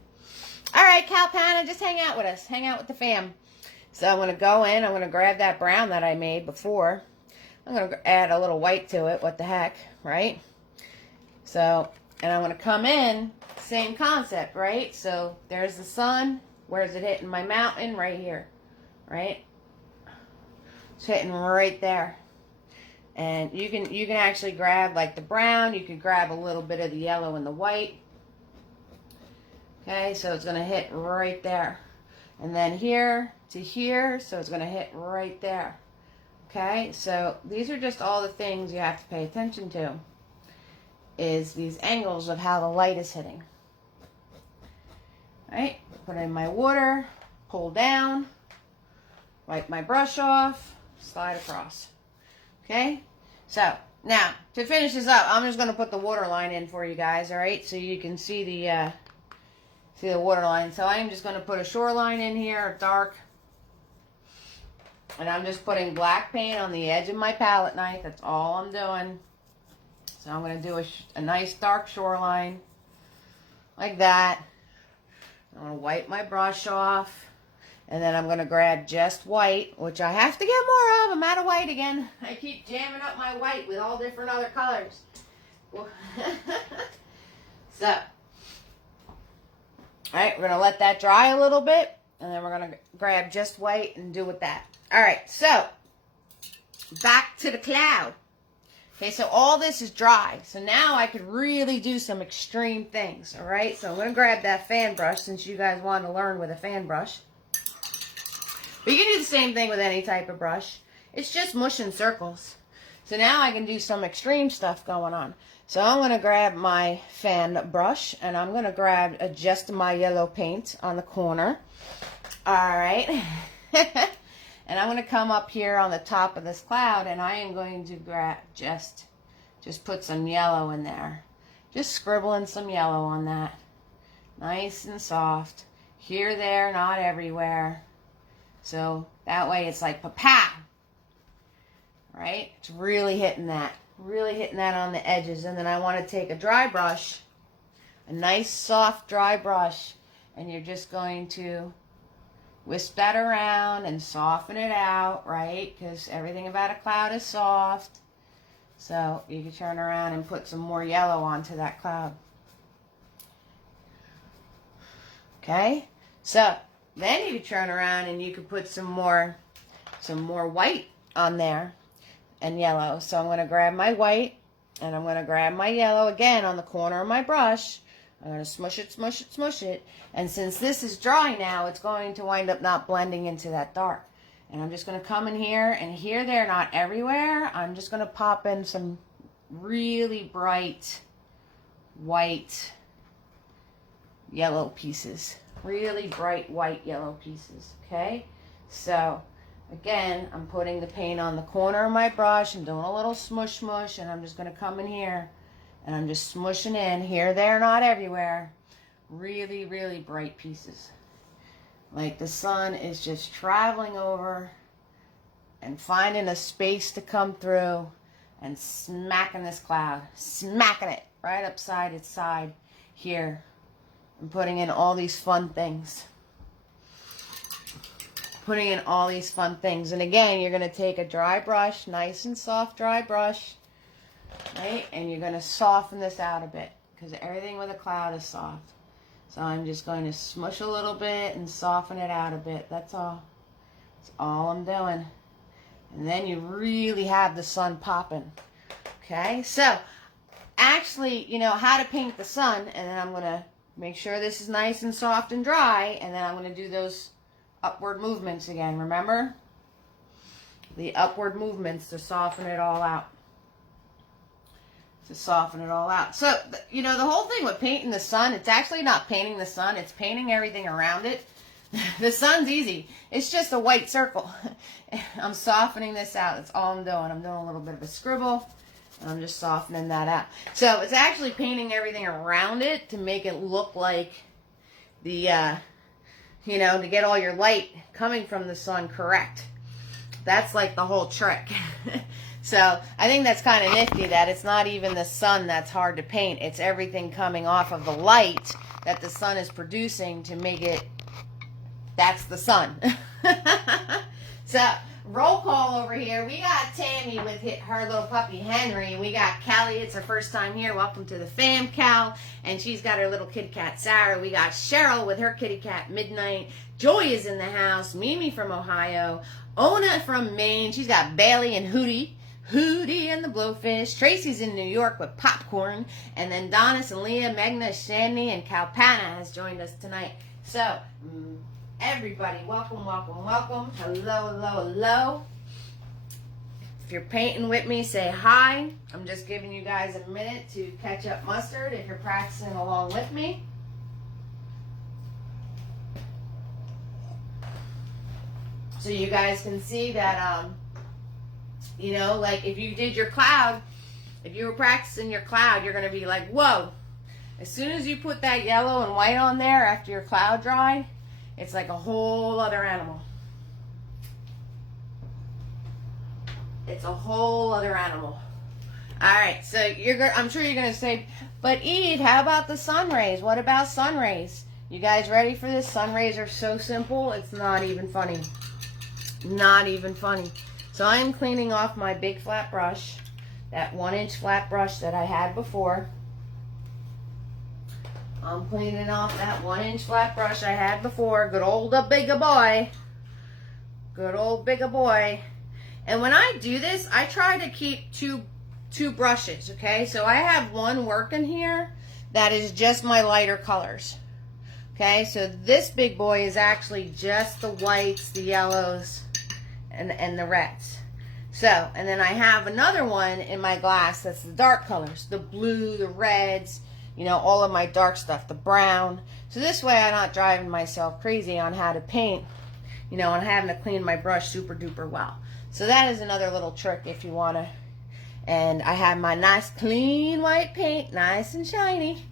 All right, Calpana, just hang out with us. Hang out with the fam. So I'm going to go in. I'm going to grab that brown that I made before. I'm going to add a little white to it. What the heck, right? So, and I'm going to come in. Same concept, right? So there's the sun. Where's it hitting my mountain? Right here, right? It's hitting right there. And you can actually grab like the brown. You can grab a little bit of the yellow and the white. Okay, so it's going to hit right there. And then here to here, so it's going to hit right there. Okay, so these are just all the things you have to pay attention to. Is these angles of how the light is hitting. Right, put in my water, pull down, wipe my brush off, slide across. Okay, so now to finish this up, I'm just going to put the water line in for you guys, all right, so you can see the water line. So I'm just going to put a shoreline in here, dark, and I'm just putting black paint on the edge of my palette knife. That's all I'm doing. So I'm going to do a nice dark shoreline like that. I'm going to wipe my brush off. And then I'm going to grab just white, which I have to get more of. I'm out of white again. I keep jamming up my white with all different other colors. So, all right, we're going to let that dry a little bit. And then we're going to grab just white and do with that. All right, so back to the cloud. Okay, so all this is dry. So now I could really do some extreme things, all right? So I'm going to grab that fan brush since you guys want to learn with a fan brush. But you can do the same thing with any type of brush. It's just mushing circles. So now I can do some extreme stuff going on. So I'm going to grab my fan brush and I'm going to grab just my yellow paint on the corner. All right. And I'm going to come up here on the top of this cloud and I am going to grab just just put some yellow in there. Just scribbling some yellow on that. Nice and soft. Here, there, not everywhere. So that way it's like pa-pow. Right? It's really hitting that. Really hitting that on the edges. And then I want to take a dry brush, a nice soft dry brush, and you're just going to whisk that around and soften it out, right? Because everything about a cloud is soft. So you can turn around and put some more yellow onto that cloud. Okay? So then you can turn around and you can put some more white on there and yellow. So I'm going to grab my white and I'm going to grab my yellow again on the corner of my brush. I'm going to smush it, smush it, smush it. And since this is dry now, it's going to wind up not blending into that dark. And I'm just going to come in here, and here, there, not everywhere. I'm just going to pop in some really bright white yellow pieces. Really bright white yellow pieces, okay? So, again, I'm putting the paint on the corner of my brush and doing a little smush smush, and I'm just going to come in here, and I'm just smushing in here, there, not everywhere. Really, really bright pieces. Like the sun is just traveling over and finding a space to come through and smacking this cloud. Smacking it right upside its side here. And putting in all these fun things. Putting in all these fun things. And again, you're going to take a dry brush, nice and soft dry brush. Right? And you're going to soften this out a bit. Because everything with a cloud is soft. So I'm just going to smush a little bit and soften it out a bit. That's all. That's all I'm doing. And then you really have the sun popping. Okay? So, actually, you know how to paint the sun. And then I'm going to make sure this is nice and soft and dry. And then I'm going to do those upward movements again. Remember? The upward movements to soften it all out. To soften it all out. So, you know, the whole thing with painting the sun, it's actually not painting the sun, it's painting everything around it. The sun's easy. It's just a white circle. I'm softening this out. That's all I'm doing. I'm doing a little bit of a scribble, and I'm just softening that out. So, it's actually painting everything around it to make it look like the, you know, to get all your light coming from the sun correct. That's like the whole trick. So I think that's kind of nifty that it's not even the sun that's hard to paint. It's everything coming off of the light that the sun is producing to make it, that's the sun. So roll call over here. We got Tammy with her little puppy Henry. We got Callie. It's her first time here. Welcome to the fam, Cal. And she's got her little kitty cat Sarah. We got Cheryl with her kitty cat Midnight. Joy is in the house. Mimi from Ohio. Ona from Maine. She's got Bailey and Hootie. Hootie and the Blowfish. Tracy's in New York with popcorn. And then Donis and Leah, Magna, Shandy, and Kalpana has joined us tonight. So, everybody, welcome, welcome, welcome. Hello, hello, hello. If you're painting with me, say hi. I'm just giving you guys a minute to catch up mustard if you're practicing along with me. So you guys can see that, you know, like if you did your cloud, if you were practicing your cloud, you're going to be like, whoa. As soon as you put that yellow and white on there after your cloud dry, it's like a whole other animal. It's a whole other animal. All right, so I'm sure you're going to say, but Eve, how about the sun rays? What about sun rays? You guys ready for this? Sun rays are so simple, it's not even funny. Not even funny. So I'm cleaning off my big flat brush, that 1-inch flat brush that I had before. I'm cleaning off that 1-inch flat brush I had before. Good old bigger boy. Good old bigger boy. And when I do this, I try to keep two brushes, okay? So I have one working here that is just my lighter colors. Okay, so this big boy is actually just the whites, the yellows, and the reds. So, and then I have another one in my glass that's the dark colors, the blue, the reds, you know, all of my dark stuff, the brown. So this way I'm not driving myself crazy on how to paint, you know, and having to clean my brush super duper well. So that is another little trick if you want to And I have my nice clean white paint, nice and shiny.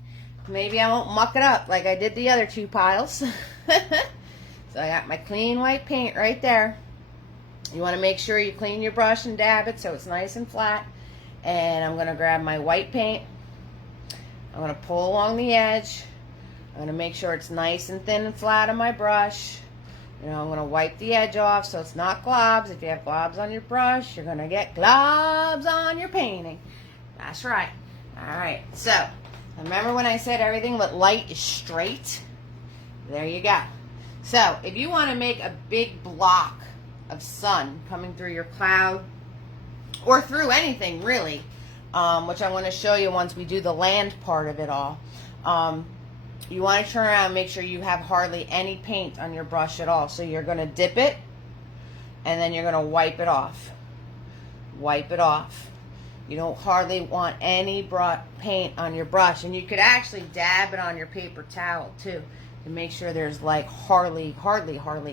Maybe I won't muck it up like I did the other two piles. So I got my clean white paint right there. You want to make sure you clean your brush and dab it so it's nice and flat. And I'm going to grab my white paint. I'm going to pull along the edge. I'm going to make sure it's nice and thin and flat on my brush. You know, I'm going to wipe the edge off so it's not globs. If you have globs on your brush, you're going to get globs on your painting. That's right. All right. So, remember when I said everything with light is straight? There you go. So, if you want to make a big block of sun coming through your cloud, or through anything really, which I want to show you once we do the land part of it all, you want to turn around and make sure you have hardly any paint on your brush at all. So you're going to dip it, and then you're going to wipe it off. Wipe it off. You don't hardly want any paint on your brush. And you could actually dab it on your paper towel too, to make sure there's like hardly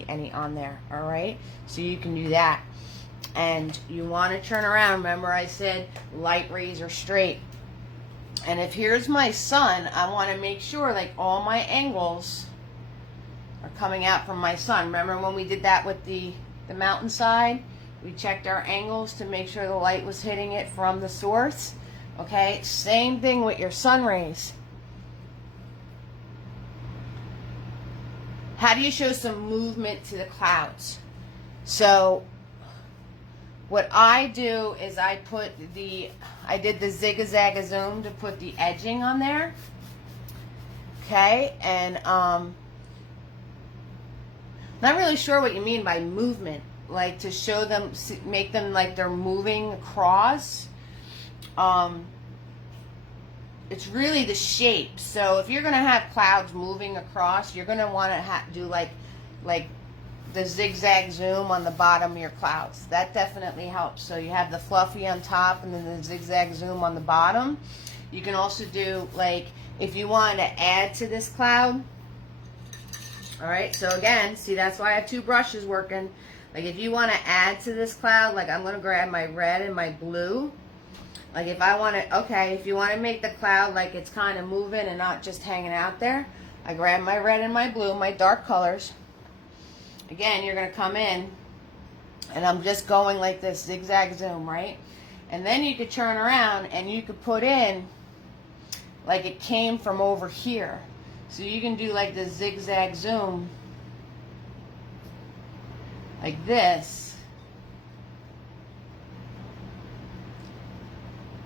any on there. All right, so you can do that. And you want to turn around. Remember I said light razor straight. And if here's my sun, I want to make sure like all my angles are coming out from my sun. Remember when we did that with the mountainside? We checked our angles to make sure the light was hitting it from the source. Okay, same thing with your sun rays. How do you show some movement to the clouds? So what I do is I did the zigzag zoom to put the edging on there. Okay, and not really sure what you mean by movement, like to show them, make them like they're moving across. It's really the shape. So if you're going to have clouds moving across, you're going to want to do like the zigzag zoom on the bottom of your clouds. That definitely helps. So you have the fluffy on top and then the zigzag zoom on the bottom. You can also do like if you wanted to add to this cloud. All right, so again, see, that's why I have two brushes working. Like if you want to add to this cloud, like I'm going to grab my red and my blue. Like if I want to, okay, if you want to make the cloud like it's kind of moving and not just hanging out there, I grab my red and my blue, my dark colors. Again, you're going to come in, and I'm just going like this zigzag zoom, right? And then you could turn around and you could put in like it came from over here. So you can do like the zigzag zoom like this.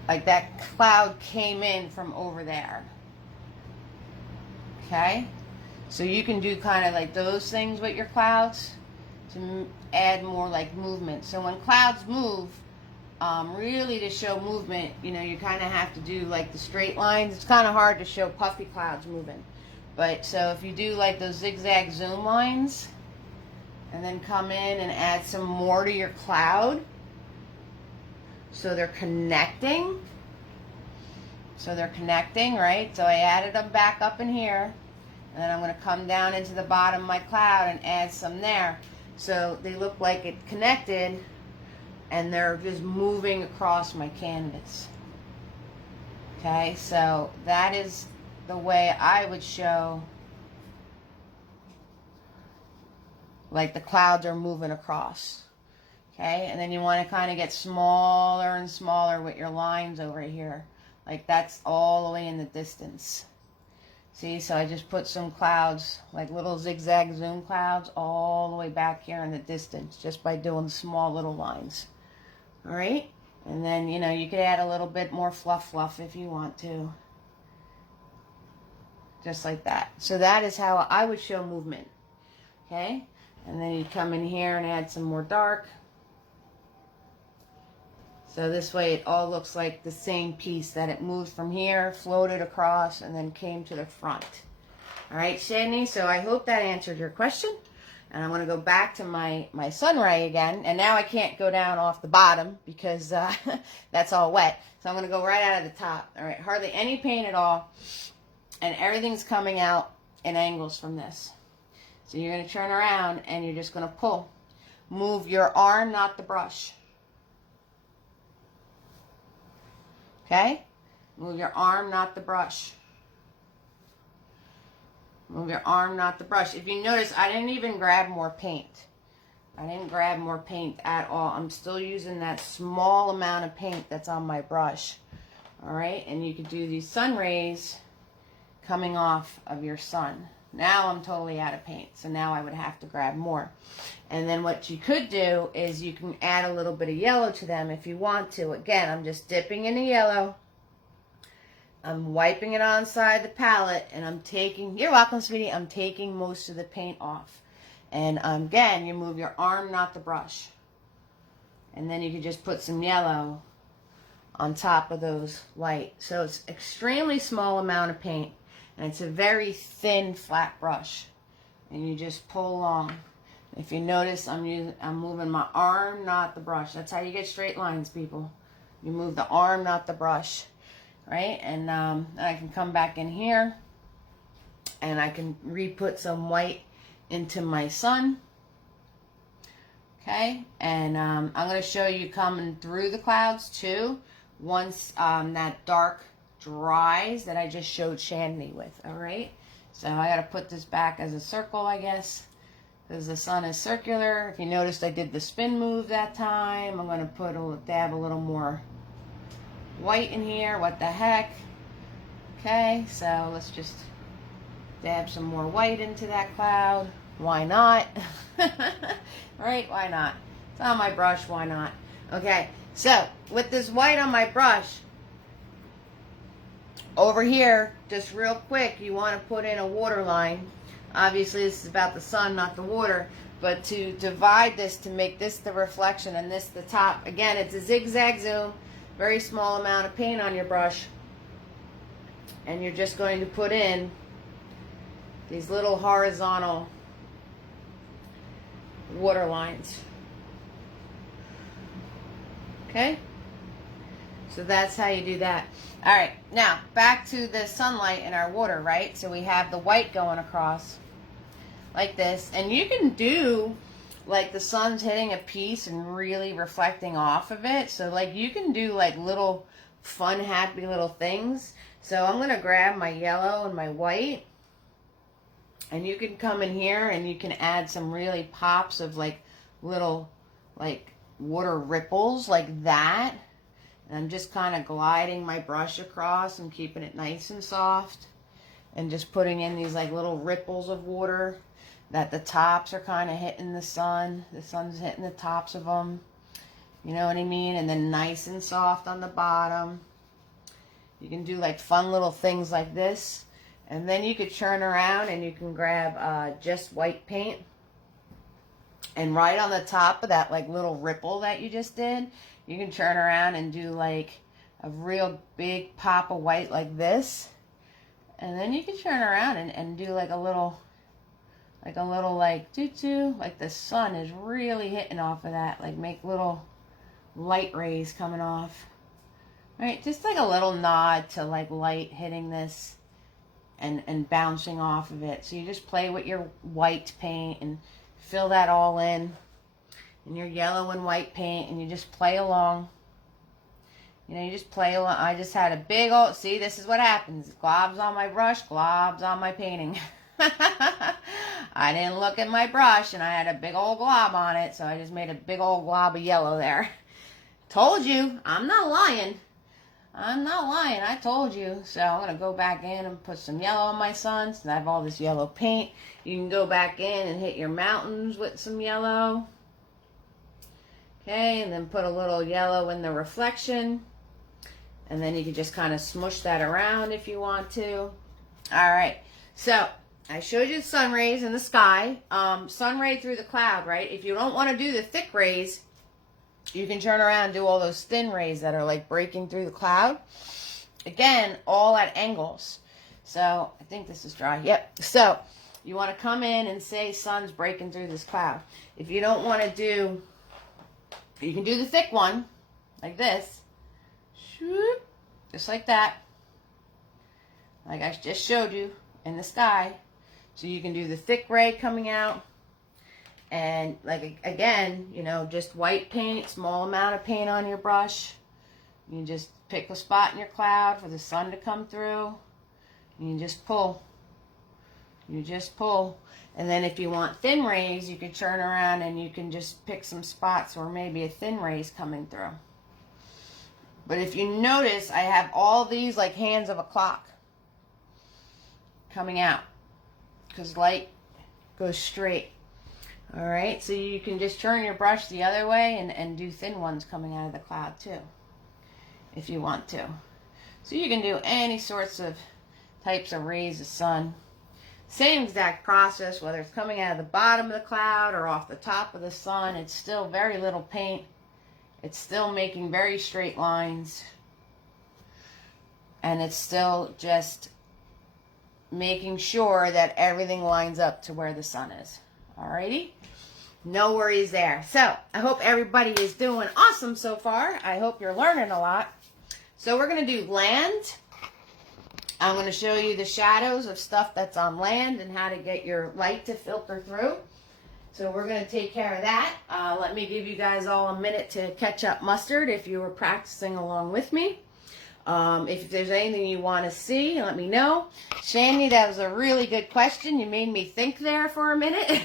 Like that cloud came in from over there. Okay? So you can do kind of like those things with your clouds to add more like movement. So when clouds move, really to show movement, you know, you kind of have to do like the straight lines. It's kind of hard to show puffy clouds moving. But so if you do like those zigzag zoom lines and then come in and add some more to your cloud so they're connecting. So they're connecting, right? So I added them back up in here. And then I'm going to come down into the bottom of my cloud and add some there. So they look like it connected and they're just moving across my canvas. Okay, so that is the way I would show like the clouds are moving across. Okay, and then you want to kind of get smaller and smaller with your lines over here. Like that's all the way in the distance. See, so I just put some clouds, like little zigzag zoom clouds, all the way back here in the distance, just by doing small little lines. All right? And then, you know, you could add a little bit more fluff if you want to. Just like that. So that is how I would show movement. Okay? And then you come in here and add some more dark. So this way it all looks like the same piece, that it moved from here, floated across, and then came to the front. All right, Shani, so I hope that answered your question. And I'm going to go back to my sun ray again. And now I can't go down off the bottom because that's all wet. So I'm going to go right out of the top. All right, hardly any paint at all. And everything's coming out in angles from this. So you're going to turn around and you're just going to pull. Move your arm, not the brush. Okay? Move your arm, not the brush. Move your arm, not the brush. If you notice, I didn't even grab more paint. I didn't grab more paint at all. I'm still using that small amount of paint that's on my brush. All right? And you could do these sun rays coming off of your sun. Now I'm totally out of paint, so now I would have to grab more. And then what you could do is you can add a little bit of yellow to them if you want to. Again, I'm just dipping in the yellow. I'm wiping it on side the palette, and I'm taking, you're welcome, sweetie, I'm taking most of the paint off. And again, you move your arm, not the brush. And then you can just put some yellow on top of those light. So it's extremely small amount of paint. And it's a very thin, flat brush. And you just pull along. If you notice, I'm moving my arm, not the brush. That's how you get straight lines, people. You move the arm, not the brush. Right? And then I can come back in here. And I can re-put some white into my sun. Okay? And I'm going to show you coming through the clouds, too. Once that dark dries that I just showed Shandy with. All right, so I got to put this back as a circle, I guess, because the sun is circular. If you noticed, I did the spin move that time. I'm going to dab a little more white in here. What the heck? Okay, so let's just dab some more white into that cloud. Why not? Right, why not? It's on my brush, why not? Okay, so with this white on my brush, over here, just real quick, you want to put in a water line. Obviously, this is about the sun, not the water. But to divide this, to make this the reflection and this the top. Again, it's a zigzag zoom. Very small amount of paint on your brush. And you're just going to put in these little horizontal water lines. Okay? So that's how you do that. All right, now back to the sunlight in our water, right? So we have the white going across like this. And you can do like the sun's hitting a piece and really reflecting off of it. So like you can do like little fun, happy little things. So I'm going to grab my yellow and my white. And you can come in here and you can add some really pops of like little like water ripples like that. And I'm just kind of gliding my brush across and keeping it nice and soft. And just putting in these like little ripples of water that the tops are kind of hitting the sun. The sun's hitting the tops of them. You know what I mean? And then nice and soft on the bottom. You can do like fun little things like this. And then you could turn around and you can grab just white paint. And right on the top of that like little ripple that you just did, you can turn around and do like a real big pop of white like this. And then you can turn around and do like a little like doo-doo. Like the sun is really hitting off of that. Like make little light rays coming off. Right? Just like a little nod to like light hitting this and bouncing off of it. So you just play with your white paint and fill that all in. And your yellow and white paint, and you just play along. You know, you just play along. I just had a big old, see, this is what happens. Globs on my brush, globs on my painting. I didn't look at my brush, and I had a big old glob on it, so I just made a big old glob of yellow there. Told you, I'm not lying. I'm not lying, I told you. So I'm going to go back in and put some yellow on my sun, since I have all this yellow paint. You can go back in and hit your mountains with some yellow. Okay, and then put a little yellow in the reflection. And then you can just kind of smush that around if you want to. All right, so I showed you the sun rays in the sky. Sun ray through the cloud, right? If you don't want to do the thick rays, you can turn around and do all those thin rays that are like breaking through the cloud. Again, all at angles. So I think this is dry. Yep. So you want to come in and say sun's breaking through this cloud. If you don't want to do, you can do the thick one like this. Just like that. Like I just showed you in the sky. So you can do the thick ray coming out. And like, again, you know, just white paint, small amount of paint on your brush. You just pick a spot in your cloud for the sun to come through. And you just pull. You just pull. And then if you want thin rays, you can turn around and you can just pick some spots where maybe a thin ray's coming through. But if you notice, I have all these like hands of a clock coming out. Because light goes straight. Alright, so you can just turn your brush the other way and do thin ones coming out of the cloud too. If you want to. So you can do any sorts of types of rays of sun. Same exact process, whether it's coming out of the bottom of the cloud or off the top of the sun. It's still very little paint. It's still making very straight lines. And it's still just making sure that everything lines up to where the sun is. Alrighty? No worries there. So, I hope everybody is doing awesome so far. I hope you're learning a lot. So, we're going to do land. I'm going to show you the shadows of stuff that's on land and how to get your light to filter through. So we're going to take care of that. Let me give you guys all a minute to catch up mustard if you were practicing along with me. If there's anything you want to see, let me know. Shandy, that was a really good question. You made me think there for a minute.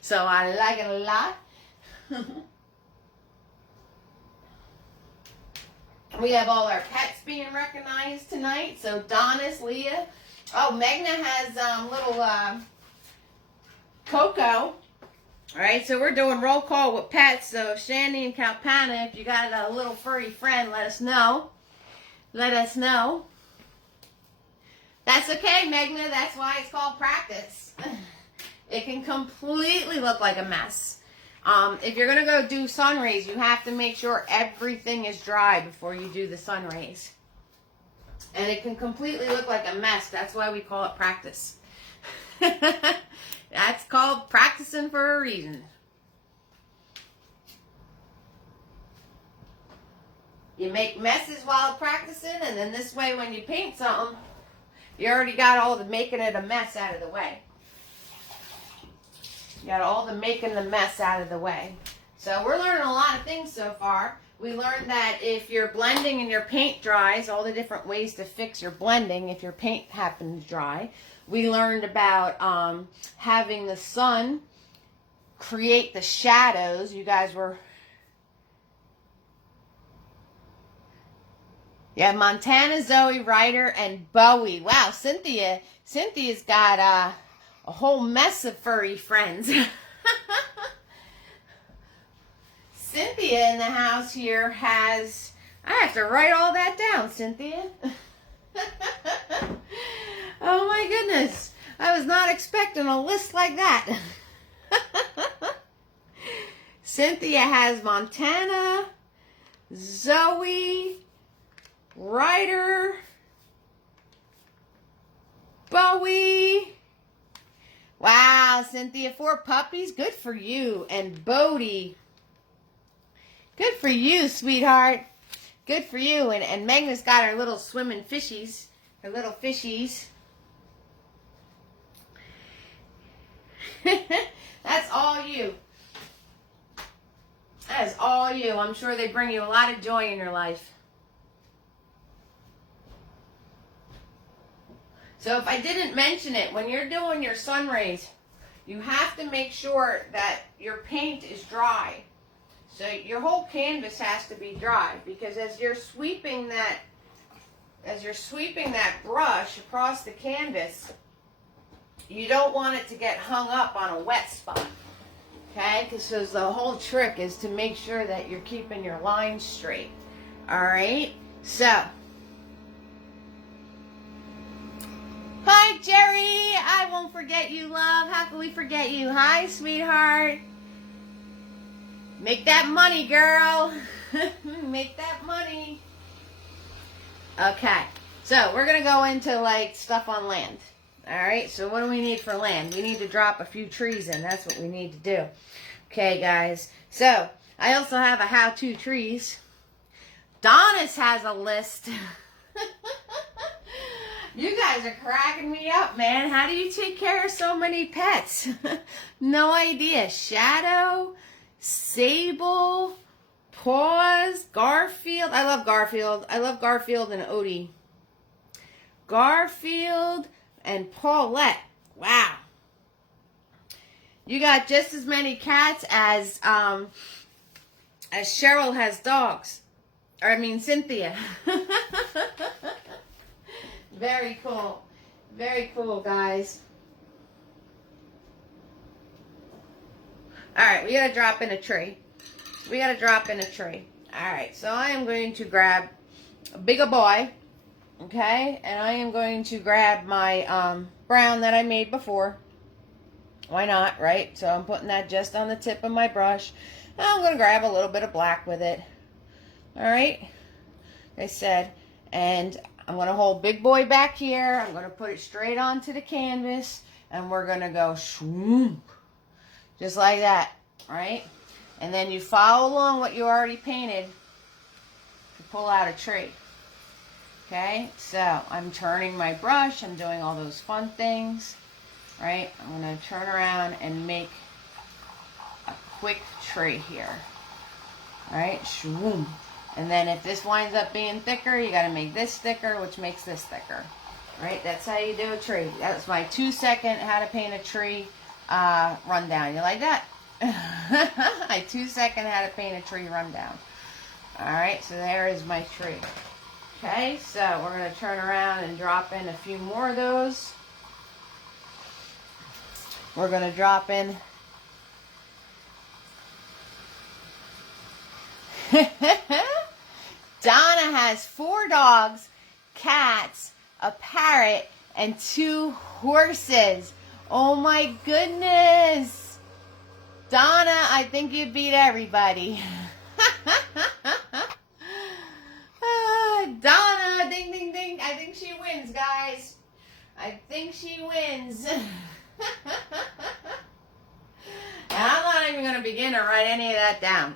So I like it a lot. We have all our pets being recognized tonight. So Donis, Leah. Oh, Megna has little Coco. All right, so we're doing roll call with pets. So Shandy and Kalpana, if you got a little furry friend, let us know. Let us know. That's okay, Megna. That's why it's called practice. It can completely look like a mess. If you're going to go do sun rays, you have to make sure everything is dry before you do the sun rays. And it can completely look like a mess. That's why we call it practice. That's called practicing for a reason. You make messes while practicing, and then this way when you paint something, you already got all the making it a mess out of the way. You got all the making the mess out of the way. So we're learning a lot of things so far. We learned that if you're blending and your paint dries, all the different ways to fix your blending if your paint happens dry. We learned about having the sun create the shadows. You guys were... Yeah, Montana, Zoe, Ryder, and Bowie. Wow, Cynthia's got a whole mess of furry friends. Cynthia in the house here has... I have to write all that down, Cynthia. Oh my goodness. I was not expecting a list like that. Cynthia has Montana, Zoe, Ryder, Bowie. Wow, Cynthia, 4 puppies. Good for you. And Bodie. Good for you, sweetheart. Good for you. And Megna's got her little swimming fishies. Her little fishies. That's all you. That is all you. I'm sure they bring you a lot of joy in your life. So if I didn't mention it, when you're doing your sun rays, you have to make sure that your paint is dry. So your whole canvas has to be dry, because as you're sweeping that brush across the canvas, you don't want it to get hung up on a wet spot. Okay? Because the whole trick is to make sure that you're keeping your lines straight. Alright? So, hi, Jerry. I won't forget you, love. How can we forget you? Hi, sweetheart. Make that money, girl. Make that money. Okay. So, we're going to go into, like, stuff on land. Alright, so what do we need for land? We need to drop a few trees in. That's what we need to do. Okay, guys. So, I also have a how-to trees. Donis has a list. You guys are cracking me up, man. How do you take care of so many pets? No idea. Shadow, Sable, Pause. Garfield. I love Garfield. I love Garfield and Odie. Garfield and Paulette. Wow. You got just as many cats as Cheryl has dogs. Or I mean Cynthia. Very cool. Very cool, guys. Alright, we gotta drop in a tree. We gotta drop in a tree. Alright, so I am going to grab a bigger boy. Okay, and I am going to grab my brown that I made before. Why not, right? So I'm putting that just on the tip of my brush. And I'm going to grab a little bit of black with it. Alright, like I said. And I'm going to hold big boy back here. I'm going to put it straight onto the canvas. And we're going to go swoop. Just like that, right? And then you follow along what you already painted to pull out a tree. Okay, so I'm turning my brush. I'm doing all those fun things, right? I'm going to turn around and make a quick tree here. All right, shroom. And then if this winds up being thicker, you got to make this thicker, which makes this thicker. Right, that's how you do a tree. That's my 2-second how to paint a tree rundown. You like that? My 2-second how to paint a tree rundown. All right, so there is my tree. Okay, so we're going to turn around and drop in a few more of those. We're going to drop in Donna has 4 dogs, cats, a parrot, and 2 horses. Oh my goodness. Donna, I think you beat everybody. Donna, ding, ding, ding. I think she wins, guys. I think she wins. And I'm not even going to begin to write any of that down.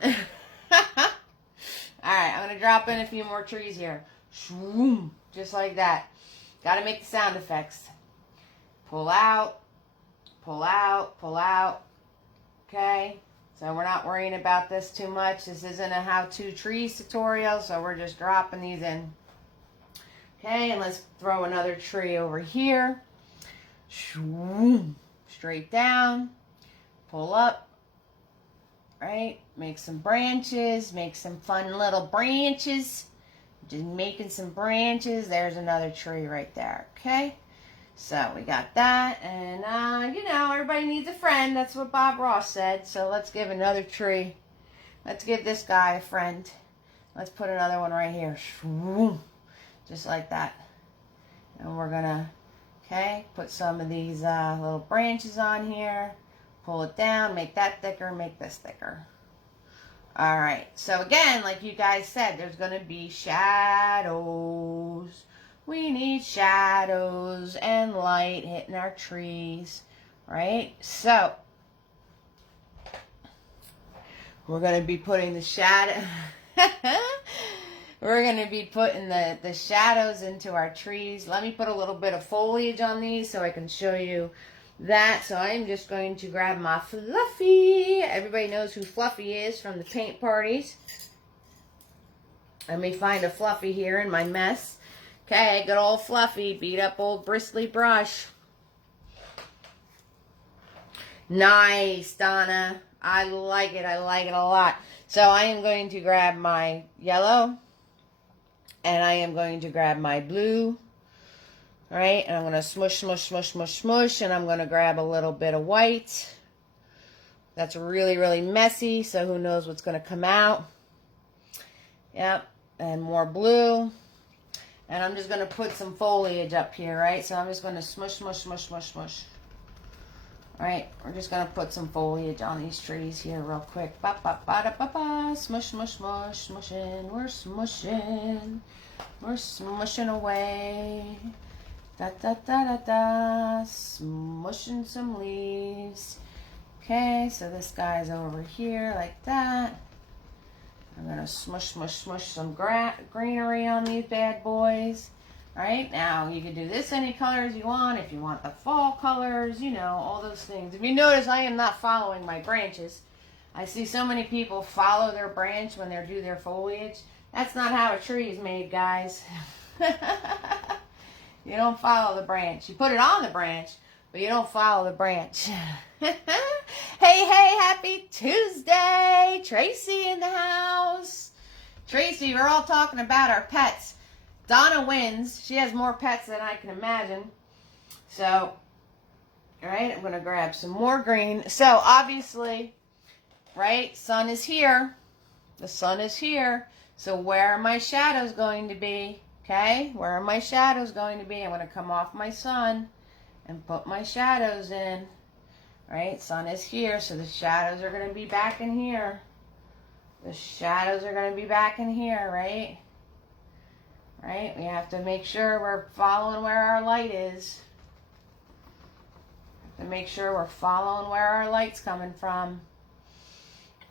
Alright, I'm going to drop in a few more trees here. Just like that. Got to make the sound effects. Pull out, pull out, pull out. Okay? So we're not worrying about this too much. This isn't a how-to trees tutorial, so we're just dropping these in. Okay, and let's throw another tree over here. Straight down. Pull up. Right? Make some branches. Make some fun little branches. Just making some branches. There's another tree right there. Okay? So we got that, and you know, everybody needs a friend. That's what Bob Ross said. So let's give another tree. Let's give this guy a friend. Let's put another one right here. Just like that. And we're gonna, okay, put some of these little branches on here. Pull it down, make that thicker, make this thicker. Alright, so again, like you guys said, there's gonna be shadows. We need shadows and light hitting our trees, right? So, we're going to be putting the shadow, we're going to be putting the shadows into our trees. Let me put a little bit of foliage on these so I can show you that. So I'm just going to grab my Fluffy. Everybody knows who Fluffy is from the paint parties. Let me find a Fluffy here in my mess. Okay, good old Fluffy, beat up old bristly brush. Nice, Donna. I like it a lot. So I am going to grab my yellow. And I am going to grab my blue. Alright, and I'm going to smush, smush, smush, smush, smush. And I'm going to grab a little bit of white. That's really, really messy, so who knows what's going to come out. Yep, and more blue. And I'm just going to put some foliage up here, right? So I'm just going to smush, smush, smush, smush, smush. All right, we're just going to put some foliage on these trees here real quick. Ba, ba, ba, da, ba, ba. Smush, smush, smush, smushing. We're smushing. We're smushing away. Da, da, da, da, da. Smushing some leaves. Okay, so this guy's over here like that. I'm going to smush, smush, smush some greenery on these bad boys. Alright, now you can do this any colors you want. If you want the fall colors, you know, all those things. If you notice, I am not following my branches. I see so many people follow their branch when they do their foliage. That's not how a tree is made, guys. You don't follow the branch. You put it on the branch, but you don't follow the branch. Hey, happy Tuesday. Tracy in the house. Tracy, we're all talking about our pets. Donna wins. She has more pets than I can imagine. So, all right, I'm going to grab some more green. So, obviously, right, sun is here. The sun is here. So, where are my shadows going to be? Okay, where are my shadows going to be? I'm going to come off my sun and put my shadows in. Right, sun is here, so the shadows are going to be back in here. The shadows are going to be back in here, right? Right, we have to make sure we're following where our light is. To make sure we're following where our light's coming from.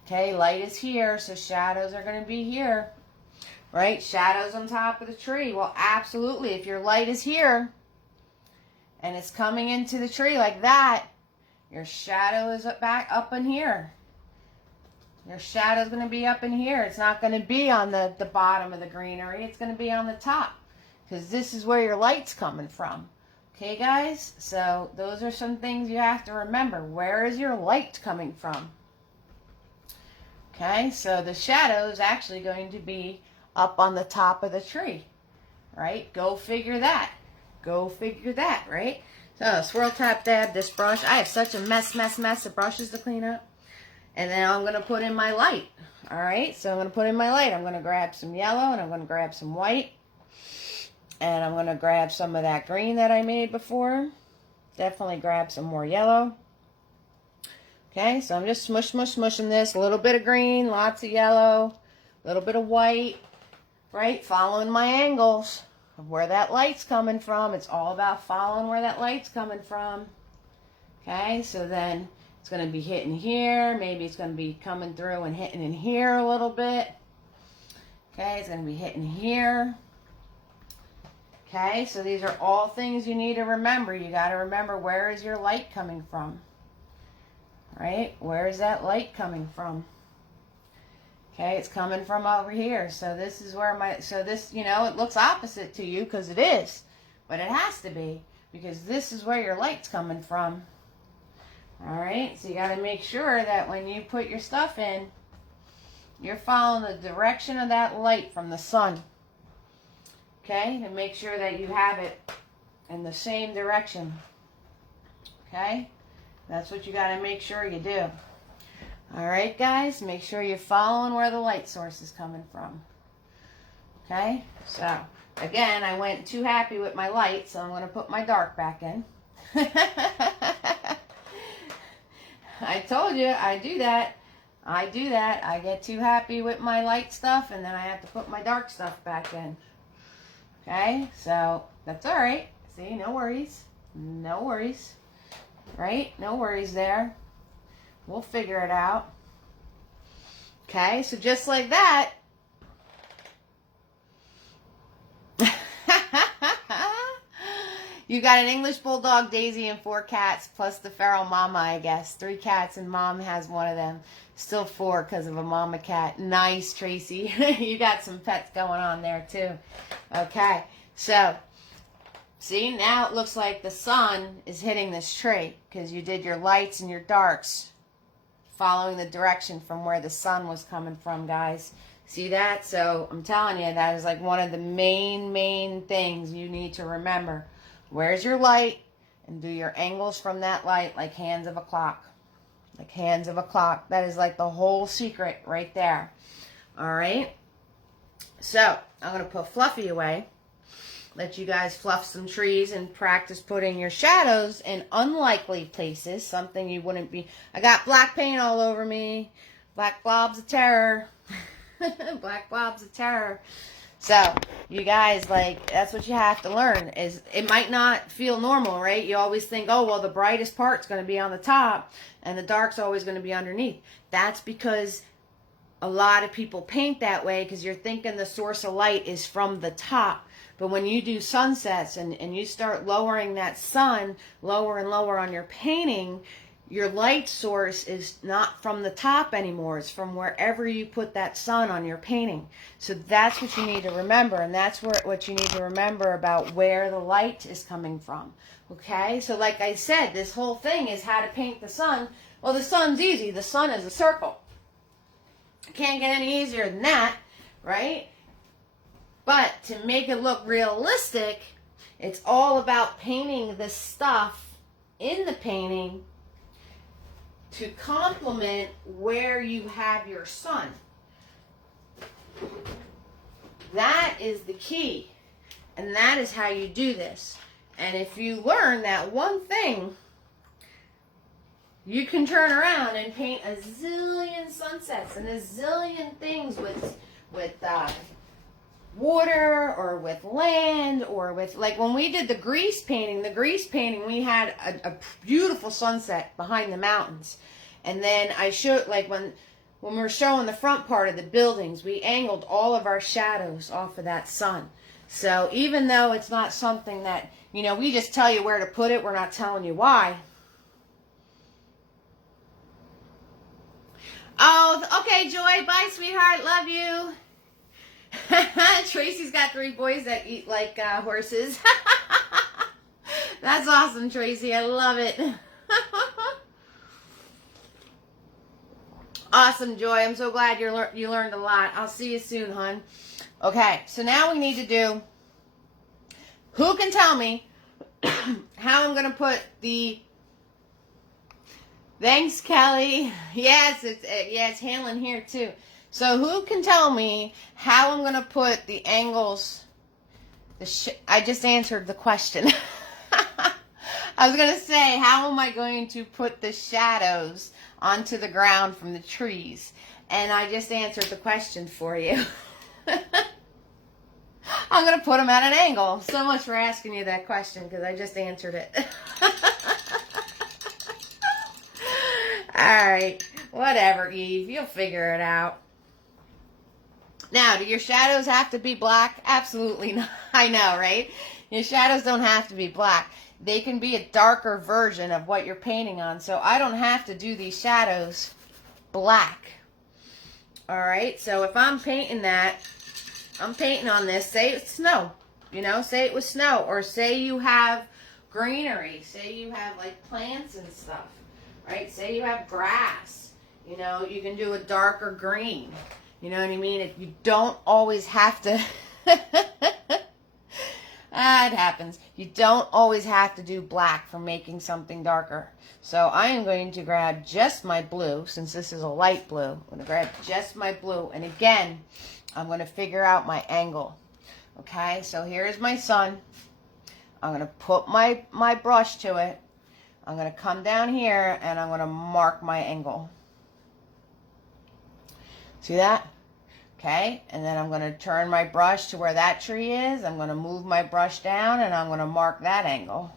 Okay, light is here, so shadows are going to be here. Right, shadows on top of the tree. Well, absolutely, if your light is here and it's coming into the tree like that, your shadow is up in here. Your shadow is going to be up in here. It's not going to be on the bottom of the greenery. It's going to be on the top because this is where your light's coming from. Okay, guys? So those are some things you have to remember. Where is your light coming from? Okay, so the shadow is actually going to be up on the top of the tree. Right? Go figure that. Go figure that, right? So, swirl, tap, dab this brush. I have such a mess of brushes to clean up. And then I'm going to put in my light. All right, so I'm going to put in my light. I'm going to grab some yellow and I'm going to grab some white. And I'm going to grab some of that green that I made before. Definitely grab some more yellow. Okay, so I'm just smushing this. A little bit of green, lots of yellow, a little bit of white. Right, following my angles of where that light's coming from. It's all about following where that light's coming from. Okay, so then it's going to be hitting here. Maybe it's going to be coming through and hitting in here a little bit. Okay, it's going to be hitting here. Okay, so these are all things you need to remember. You got to remember, where is your light coming from? Right, where is that light coming from? Okay, it's coming from over here. So this is where this, you know, it looks opposite to you because it is. But it has to be because this is where your light's coming from. All right, so you got to make sure that when you put your stuff in, you're following the direction of that light from the sun. Okay, and make sure that you have it in the same direction. Okay, that's what you got to make sure you do. All right, guys, make sure you're following where the light source is coming from. Okay, so again, I went too happy with my light, so I'm going to put my dark back in. I told you, I do that. I get too happy with my light stuff, and then I have to put my dark stuff back in. Okay, so that's all right. See, no worries. No worries. Right? No worries there. We'll figure it out. Okay, so just like that. You got an English Bulldog, Daisy, and 4 cats, plus the feral mama, I guess. 3 cats, and mom has one of them. Still 4 because of a mama cat. Nice, Tracy. You got some pets going on there, too. Okay, so, see, now it looks like the sun is hitting this tree because you did your lights and your darks following the direction from where the sun was coming from, guys. See that? So I'm telling you, that is like one of the main things you need to remember. Where's your light? And do your angles from that light like hands of a clock. Like hands of a clock. That is like the whole secret right there. All right? So I'm going to put Fluffy away. Let you guys fluff some trees and practice putting your shadows in unlikely places. Something you wouldn't be. I got black paint all over me. Black blobs of terror. Black blobs of terror. So, you guys, like, that's what you have to learn. Is it might not feel normal, right? You always think, oh, well, the brightest part's going to be on the top and the dark's always going to be underneath. That's because a lot of people paint that way because you're thinking the source of light is from the top. But when you do sunsets and you start lowering that sun lower and lower on your painting, your light source is not from the top anymore. It's from wherever you put that sun on your painting. So that's what you need to remember, and that's what you need to remember about where the light is coming from. Okay? So like I said, this whole thing is how to paint the sun. Well, the sun's easy. The sun is a circle. Can't get any easier than that, right? But to make it look realistic, it's all about painting the stuff in the painting to complement where you have your sun. That is the key. And that is how you do this. And if you learn that one thing, you can turn around and paint a zillion sunsets and a zillion things with water or with land or with, like when we did the grease painting, we had a beautiful sunset behind the mountains. And then I showed, like when we were showing the front part of the buildings, we angled all of our shadows off of that sun. So even though it's not something that, you know, we just tell you where to put it, we're not telling you why. Oh, okay, Joy. Bye, sweetheart. Love you. Tracy's got 3 boys that eat like horses. That's awesome, Tracy. I love it. Awesome, Joy. I'm so glad you learned a lot. I'll see you soon, hon. Okay, so now we need to do, who can tell me how I'm going to put the, thanks, Kelly. Yes, it's handling here too. So who can tell me how I'm going to put the angles, I just answered the question. I was going to say, how am I going to put the shadows onto the ground from the trees? And I just answered the question for you. I'm going to put them at an angle. So much for asking you that question, because I just answered it. All right. Whatever, Eve. You'll figure it out. Now, do your shadows have to be black? Absolutely not. I know, right? Your shadows don't have to be black. They can be a darker version of what you're painting on. So I don't have to do these shadows black. All right? So if I'm painting that, I'm painting on this. Say it's snow. You know, say it was snow. Or say you have greenery. Say you have like plants and stuff. Right? Say you have grass. You know, you can do a darker green. You know what I mean? You don't always have to... it happens. You don't always have to do black for making something darker. So I am going to grab just my blue, since this is a light blue. I'm going to grab just my blue. And again, I'm going to figure out my angle. Okay, so here's my sun. I'm going to put my brush to it. I'm going to come down here and I'm going to mark my angle. See that? Okay, and then I'm going to turn my brush to where that tree is. I'm going to move my brush down and I'm going to mark that angle.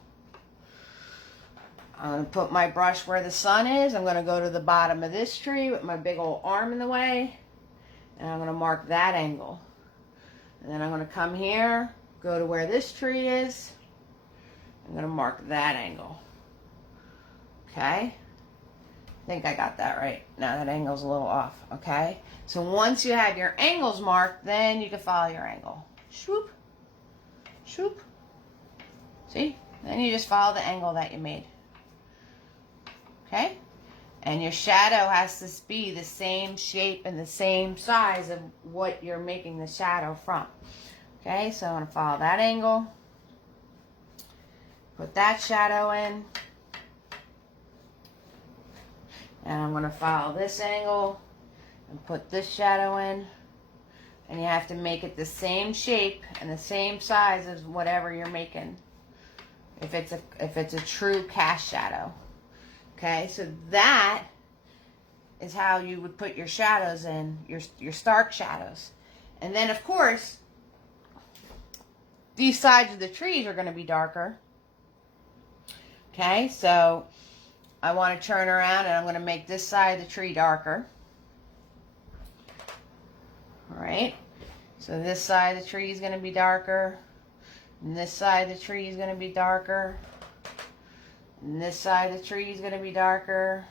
I'm going to put my brush where the sun is. I'm going to go to the bottom of this tree with my big old arm in the way. And I'm going to mark that angle. And then I'm going to come here, go to where this tree is. I'm going to mark that angle. Okay? I think I got that right. Now that angle's a little off, okay? So once you have your angles marked, then you can follow your angle. Swoop, swoop. See? Then you just follow the angle that you made. Okay? And your shadow has to be the same shape and the same size of what you're making the shadow from. Okay? So I'm going to follow that angle. Put that shadow in. And I'm going to follow this angle and put this shadow in. And you have to make it the same shape and the same size as whatever you're making. If it's a true cast shadow. Okay, so that is how you would put your shadows in, your stark shadows. And then of course, these sides of the trees are going to be darker. Okay, so I want to turn around and I'm going to make this side of the tree darker. All right, so this side of the tree is going to be darker. And this side of the tree is going to be darker. And this side of the tree is going to be darker.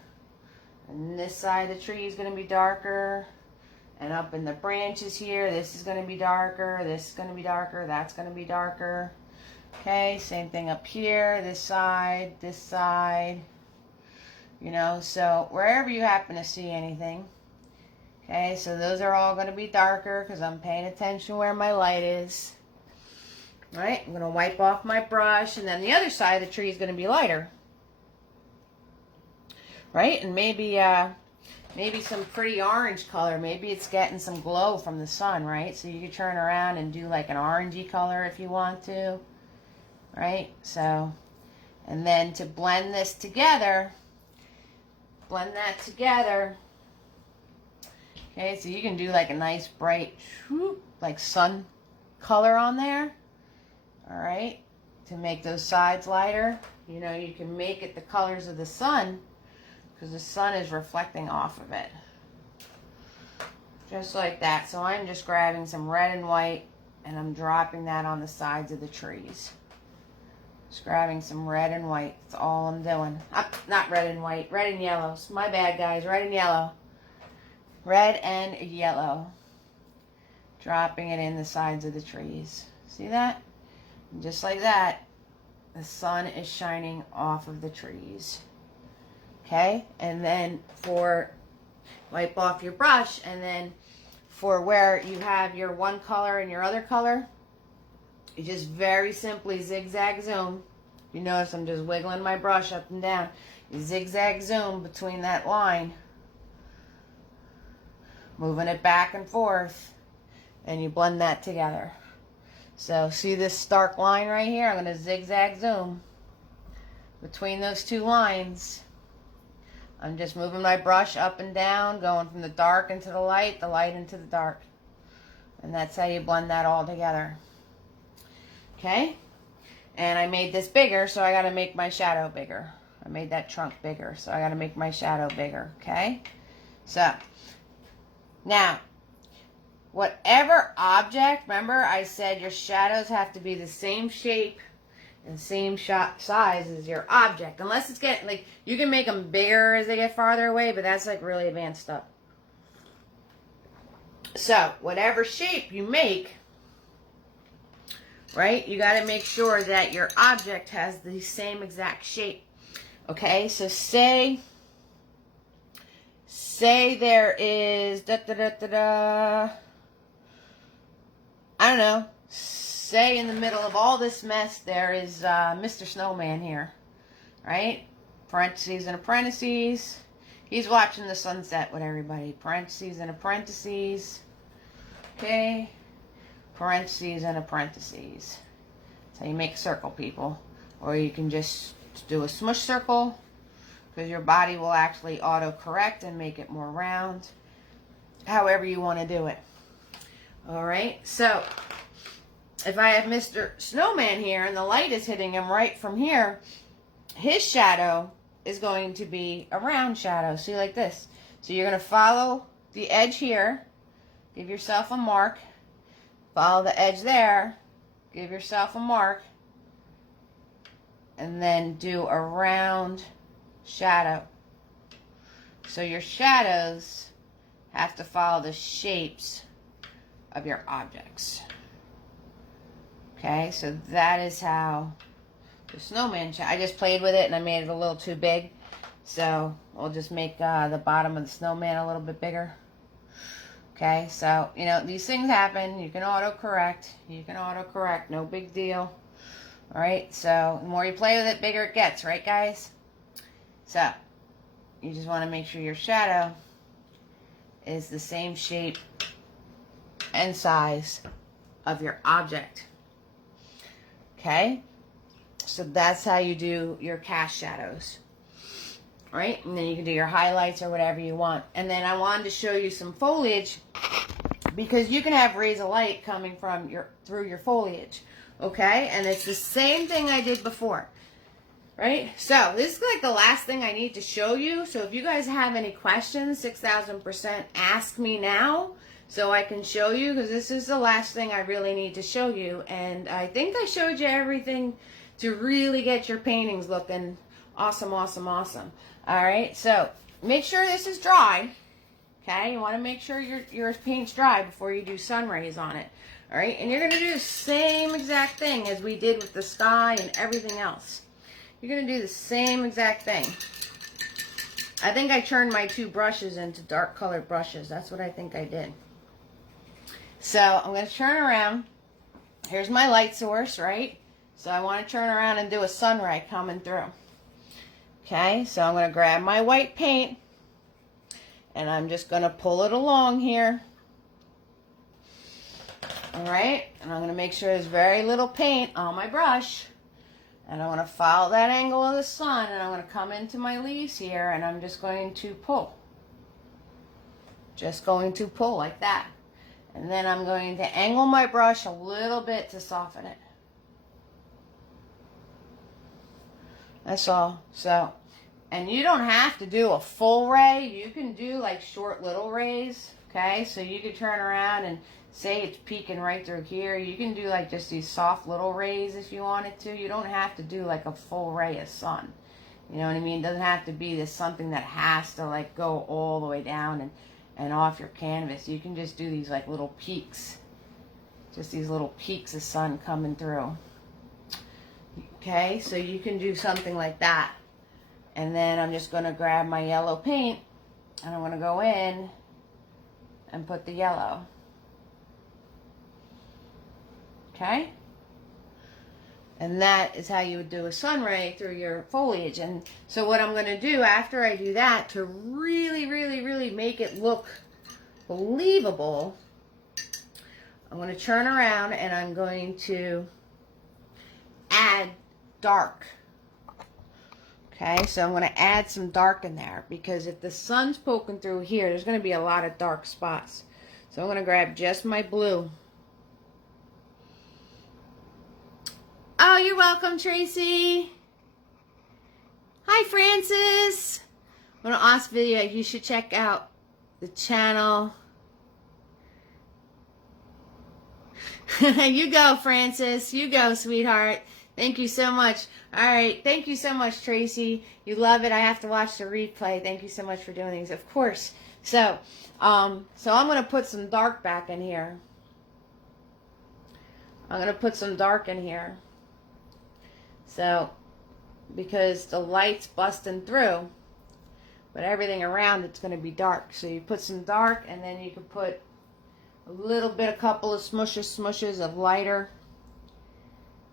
And this side of the tree is going to be darker. And up in the branches here, this is going to be darker. This is going to be darker. That's going to be darker. Okay, same thing up here. This side, this side. You know, so wherever you happen to see anything. Okay, so those are all going to be darker because I'm paying attention where my light is. All right, I'm going to wipe off my brush, and then the other side of the tree is going to be lighter. Right, and maybe some pretty orange color. Maybe it's getting some glow from the sun, right? So you could turn around and do like an orangey color if you want to. Right, so, and then to blend this together, blend that together. Okay, so you can do like a nice bright, like sun color on there. All right, to make those sides lighter. You know, you can make it the colors of the sun because the sun is reflecting off of it. Just like that. So I'm just grabbing some red and white and I'm dropping that on the sides of the trees. Just grabbing some red and white. That's all I'm doing. Not red and white. Red and yellow. My bad, guys. Red and yellow. Red and yellow. Dropping it in the sides of the trees. See that? And just like that, the sun is shining off of the trees. Okay? And then wipe off your brush, and then for where you have your one color and your other color, you just very simply zigzag zoom. You notice I'm just wiggling my brush up and down. You zigzag zoom between that line, moving it back and forth, and you blend that together. So see this stark line right here? I'm going to zigzag zoom between those two lines. I'm just moving my brush up and down, going from the dark into the light into the dark. And that's how you blend that all together. Okay? And I made this bigger, so I got to make my shadow bigger. I made that trunk bigger, so I got to make my shadow bigger. Okay? So, now, whatever object, remember I said your shadows have to be the same shape and same size as your object. Unless it's getting, like, you can make them bigger as they get farther away, but that's like really advanced stuff. So, whatever shape you make, right, you got to make sure that your object has the same exact shape. Okay, so say there is, I don't know, say in the middle of all this mess, there is Mr. Snowman here, right? Parentheses and apprentices. He's watching the sunset with everybody. Parentheses and apprentices. Okay. Parentheses and apprentices. That's how you make a circle, people. Or you can just do a smush circle, because your body will actually auto-correct and make it more round. However you want to do it. Alright, so if I have Mr. Snowman here and the light is hitting him right from here, his shadow is going to be a round shadow. See, like this. So you're going to follow the edge here. Give yourself a mark. Follow the edge there. Give yourself a mark. And then do a round shadow. So your shadows have to follow the shapes of your objects. Okay, so that is how the snowman I just played with it and I made it a little too big. So we'll just make the bottom of the snowman a little bit bigger. Okay, so, you know, these things happen. You can auto-correct. No big deal. Alright, so the more you play with it, bigger it gets, right, guys? So, you just want to make sure your shadow is the same shape and size of your object. Okay? So that's how you do your cast shadows. Right? And then you can do your highlights or whatever you want. And then I wanted to show you some foliage, because you can have rays of light coming from through your foliage. Okay? And it's the same thing I did before. Right? So this is like the last thing I need to show you. So if you guys have any questions, 6,000% ask me now so I can show you, because this is the last thing I really need to show you. And I think I showed you everything to really get your paintings looking Awesome, awesome, awesome. All right, so make sure this is dry. Okay, you want to make sure your paint's dry before you do sun rays on it. All right, and you're going to do the same exact thing as we did with the sky and everything else. You're going to do the same exact thing. I think I turned my two brushes into dark colored brushes. That's what I think I did. So I'm going to turn around. Here's my light source, right? So I want to turn around and do a sun ray coming through. Okay, so I'm going to grab my white paint and I'm just going to pull it along here. All right, and I'm going to make sure there's very little paint on my brush. And I want to follow that angle of the sun, and I'm going to come into my leaves here, and I'm just going to pull. Just going to pull like that. And then I'm going to angle my brush a little bit to soften it. That's all. So, and you don't have to do a full ray. You can do like short little rays, okay? So you could turn around and say it's peeking right through here. You can do like just these soft little rays if you wanted to. You don't have to do like a full ray of sun. You know what I mean? It doesn't have to be this something that has to like go all the way down and off your canvas. You can just do these like little peaks. Just these little peaks of sun coming through. Okay, so you can do something like that. And then I'm just going to grab my yellow paint and I'm going to go in and put the yellow. Okay, and that is how you would do a sun ray through your foliage. And so what I'm going to do after I do that, to really, really, really make it look believable, I'm going to turn around and I'm going to add dark. Okay, so I'm going to add some dark in there, because if the sun's poking through here, there's going to be a lot of dark spots. So I'm going to grab just my blue. Oh, you're welcome, Tracy. Hi, Francis. What an awesome video. You should check out the channel. You go, Francis. You go, sweetheart. Thank you so much. All right. Thank you so much, Tracy. You love it. I have to watch the replay. Thank you so much for doing these. Of course. So I'm going to put some dark back in here. I'm going to put some dark in here. So, because the light's busting through, but everything around it's going to be dark. So you put some dark, and then you can put a little bit, a couple of smushes of lighter,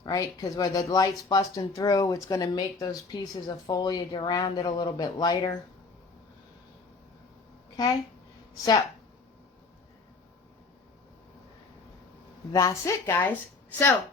right? Because where the light's busting through, it's going to make those pieces of foliage around it a little bit lighter. Okay? So, that's it, guys. So,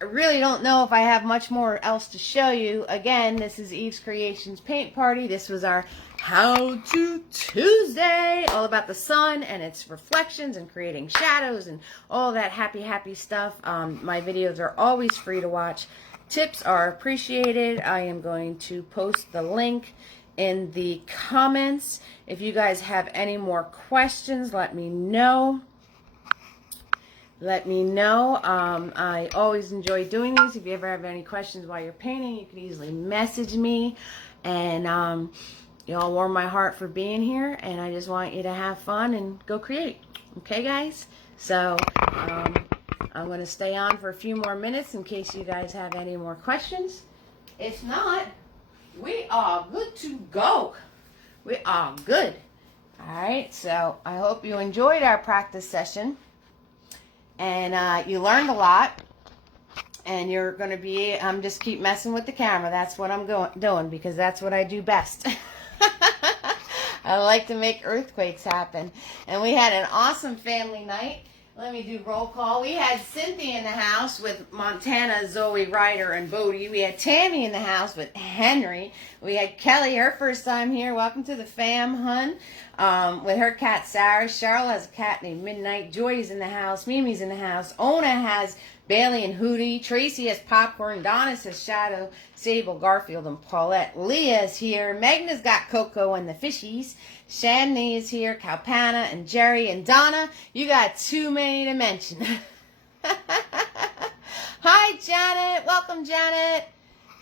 I really don't know if I have much more else to show you. Again, this is Eve's Creations Paint Party. This was our How To Tuesday, all about the sun and its reflections and creating shadows and all that happy, happy stuff. My videos are always free to watch. Tips are appreciated. I am going to post the link in the comments. If you guys have any more questions, let me know. Let me know. I always enjoy doing these. If you ever have any questions while you're painting, you can easily message me. And you all warm my heart for being here. And I just want you to have fun and go create. Okay, guys? So I'm going to stay on for a few more minutes in case you guys have any more questions. If not, we are good to go. We are good. All right. So I hope you enjoyed our practice session. And you learned a lot, and you're going to be, just keep messing with the camera. That's what I'm doing, because that's what I do best. I like to make earthquakes happen. And we had an awesome family night. Let me do roll call. We had Cynthia in the house with Montana, Zoe, Ryder, and Bodie. We had Tammy in the house with Henry. We had Kelly, her first time here. Welcome to the fam, hun. With her cat, Sarah. Cheryl has a cat named Midnight. Joy's in the house. Mimi's in the house. Ona has Bailey and Hootie. Tracy has Popcorn. Donna has Shadow. Sable, Garfield, and Paulette. Leah's here. Megna's got Coco and the fishies. Shanny is here. Calpana and Jerry and Donna. You got too many to mention. Hi, Janet. Welcome, Janet.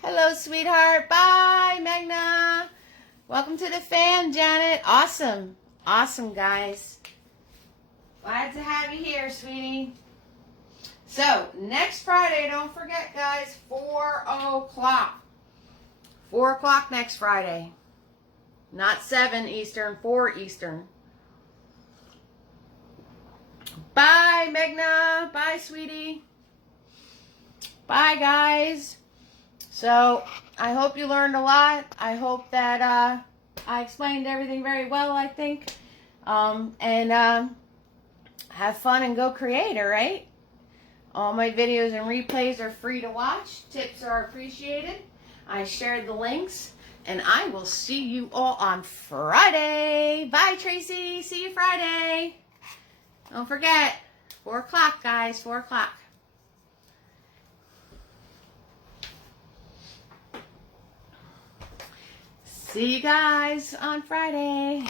Hello, sweetheart. Bye, Magna. Welcome to the fam, Janet. Awesome. Awesome, guys. Glad to have you here, sweetie. So, next Friday, don't forget, guys, 4 o'clock. 4 o'clock next Friday. Not 7 Eastern, 4 Eastern. Bye, Magna. Bye, sweetie. Bye, guys. So, I hope you learned a lot. I hope that I explained everything very well, I think. Have fun and go create, all right? All my videos and replays are free to watch. Tips are appreciated. I shared the links. And I will see you all on Friday. Bye, Tracy. See you Friday. Don't forget, 4 o'clock, guys. 4 o'clock. See you guys on Friday.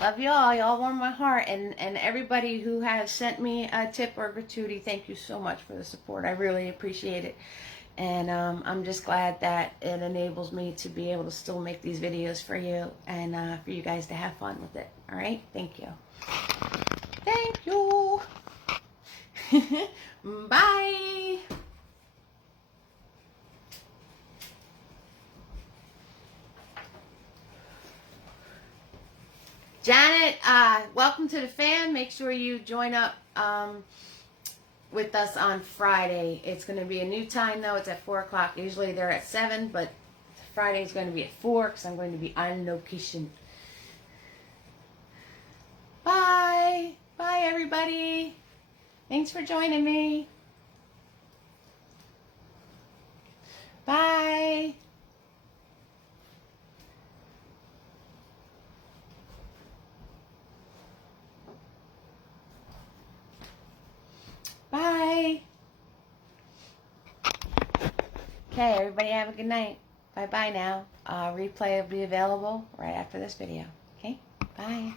Love y'all. Y'all warm my heart. And everybody who has sent me a tip or gratuity, thank you so much for the support. I really appreciate it. And I'm just glad that it enables me to be able to still make these videos for you and for you guys to have fun with it. All right? Thank you. Thank you. Bye. Janet, welcome to the fam. Make sure you join up with us on Friday. It's going to be a new time, though. It's at 4 o'clock. Usually they're at 7, but Friday is going to be at 4 because I'm going to be on location. Bye. Bye, everybody. Thanks for joining me. Bye. Bye. Okay, everybody have a good night. Bye-bye now. Replay will be available right after this video. Okay? Bye.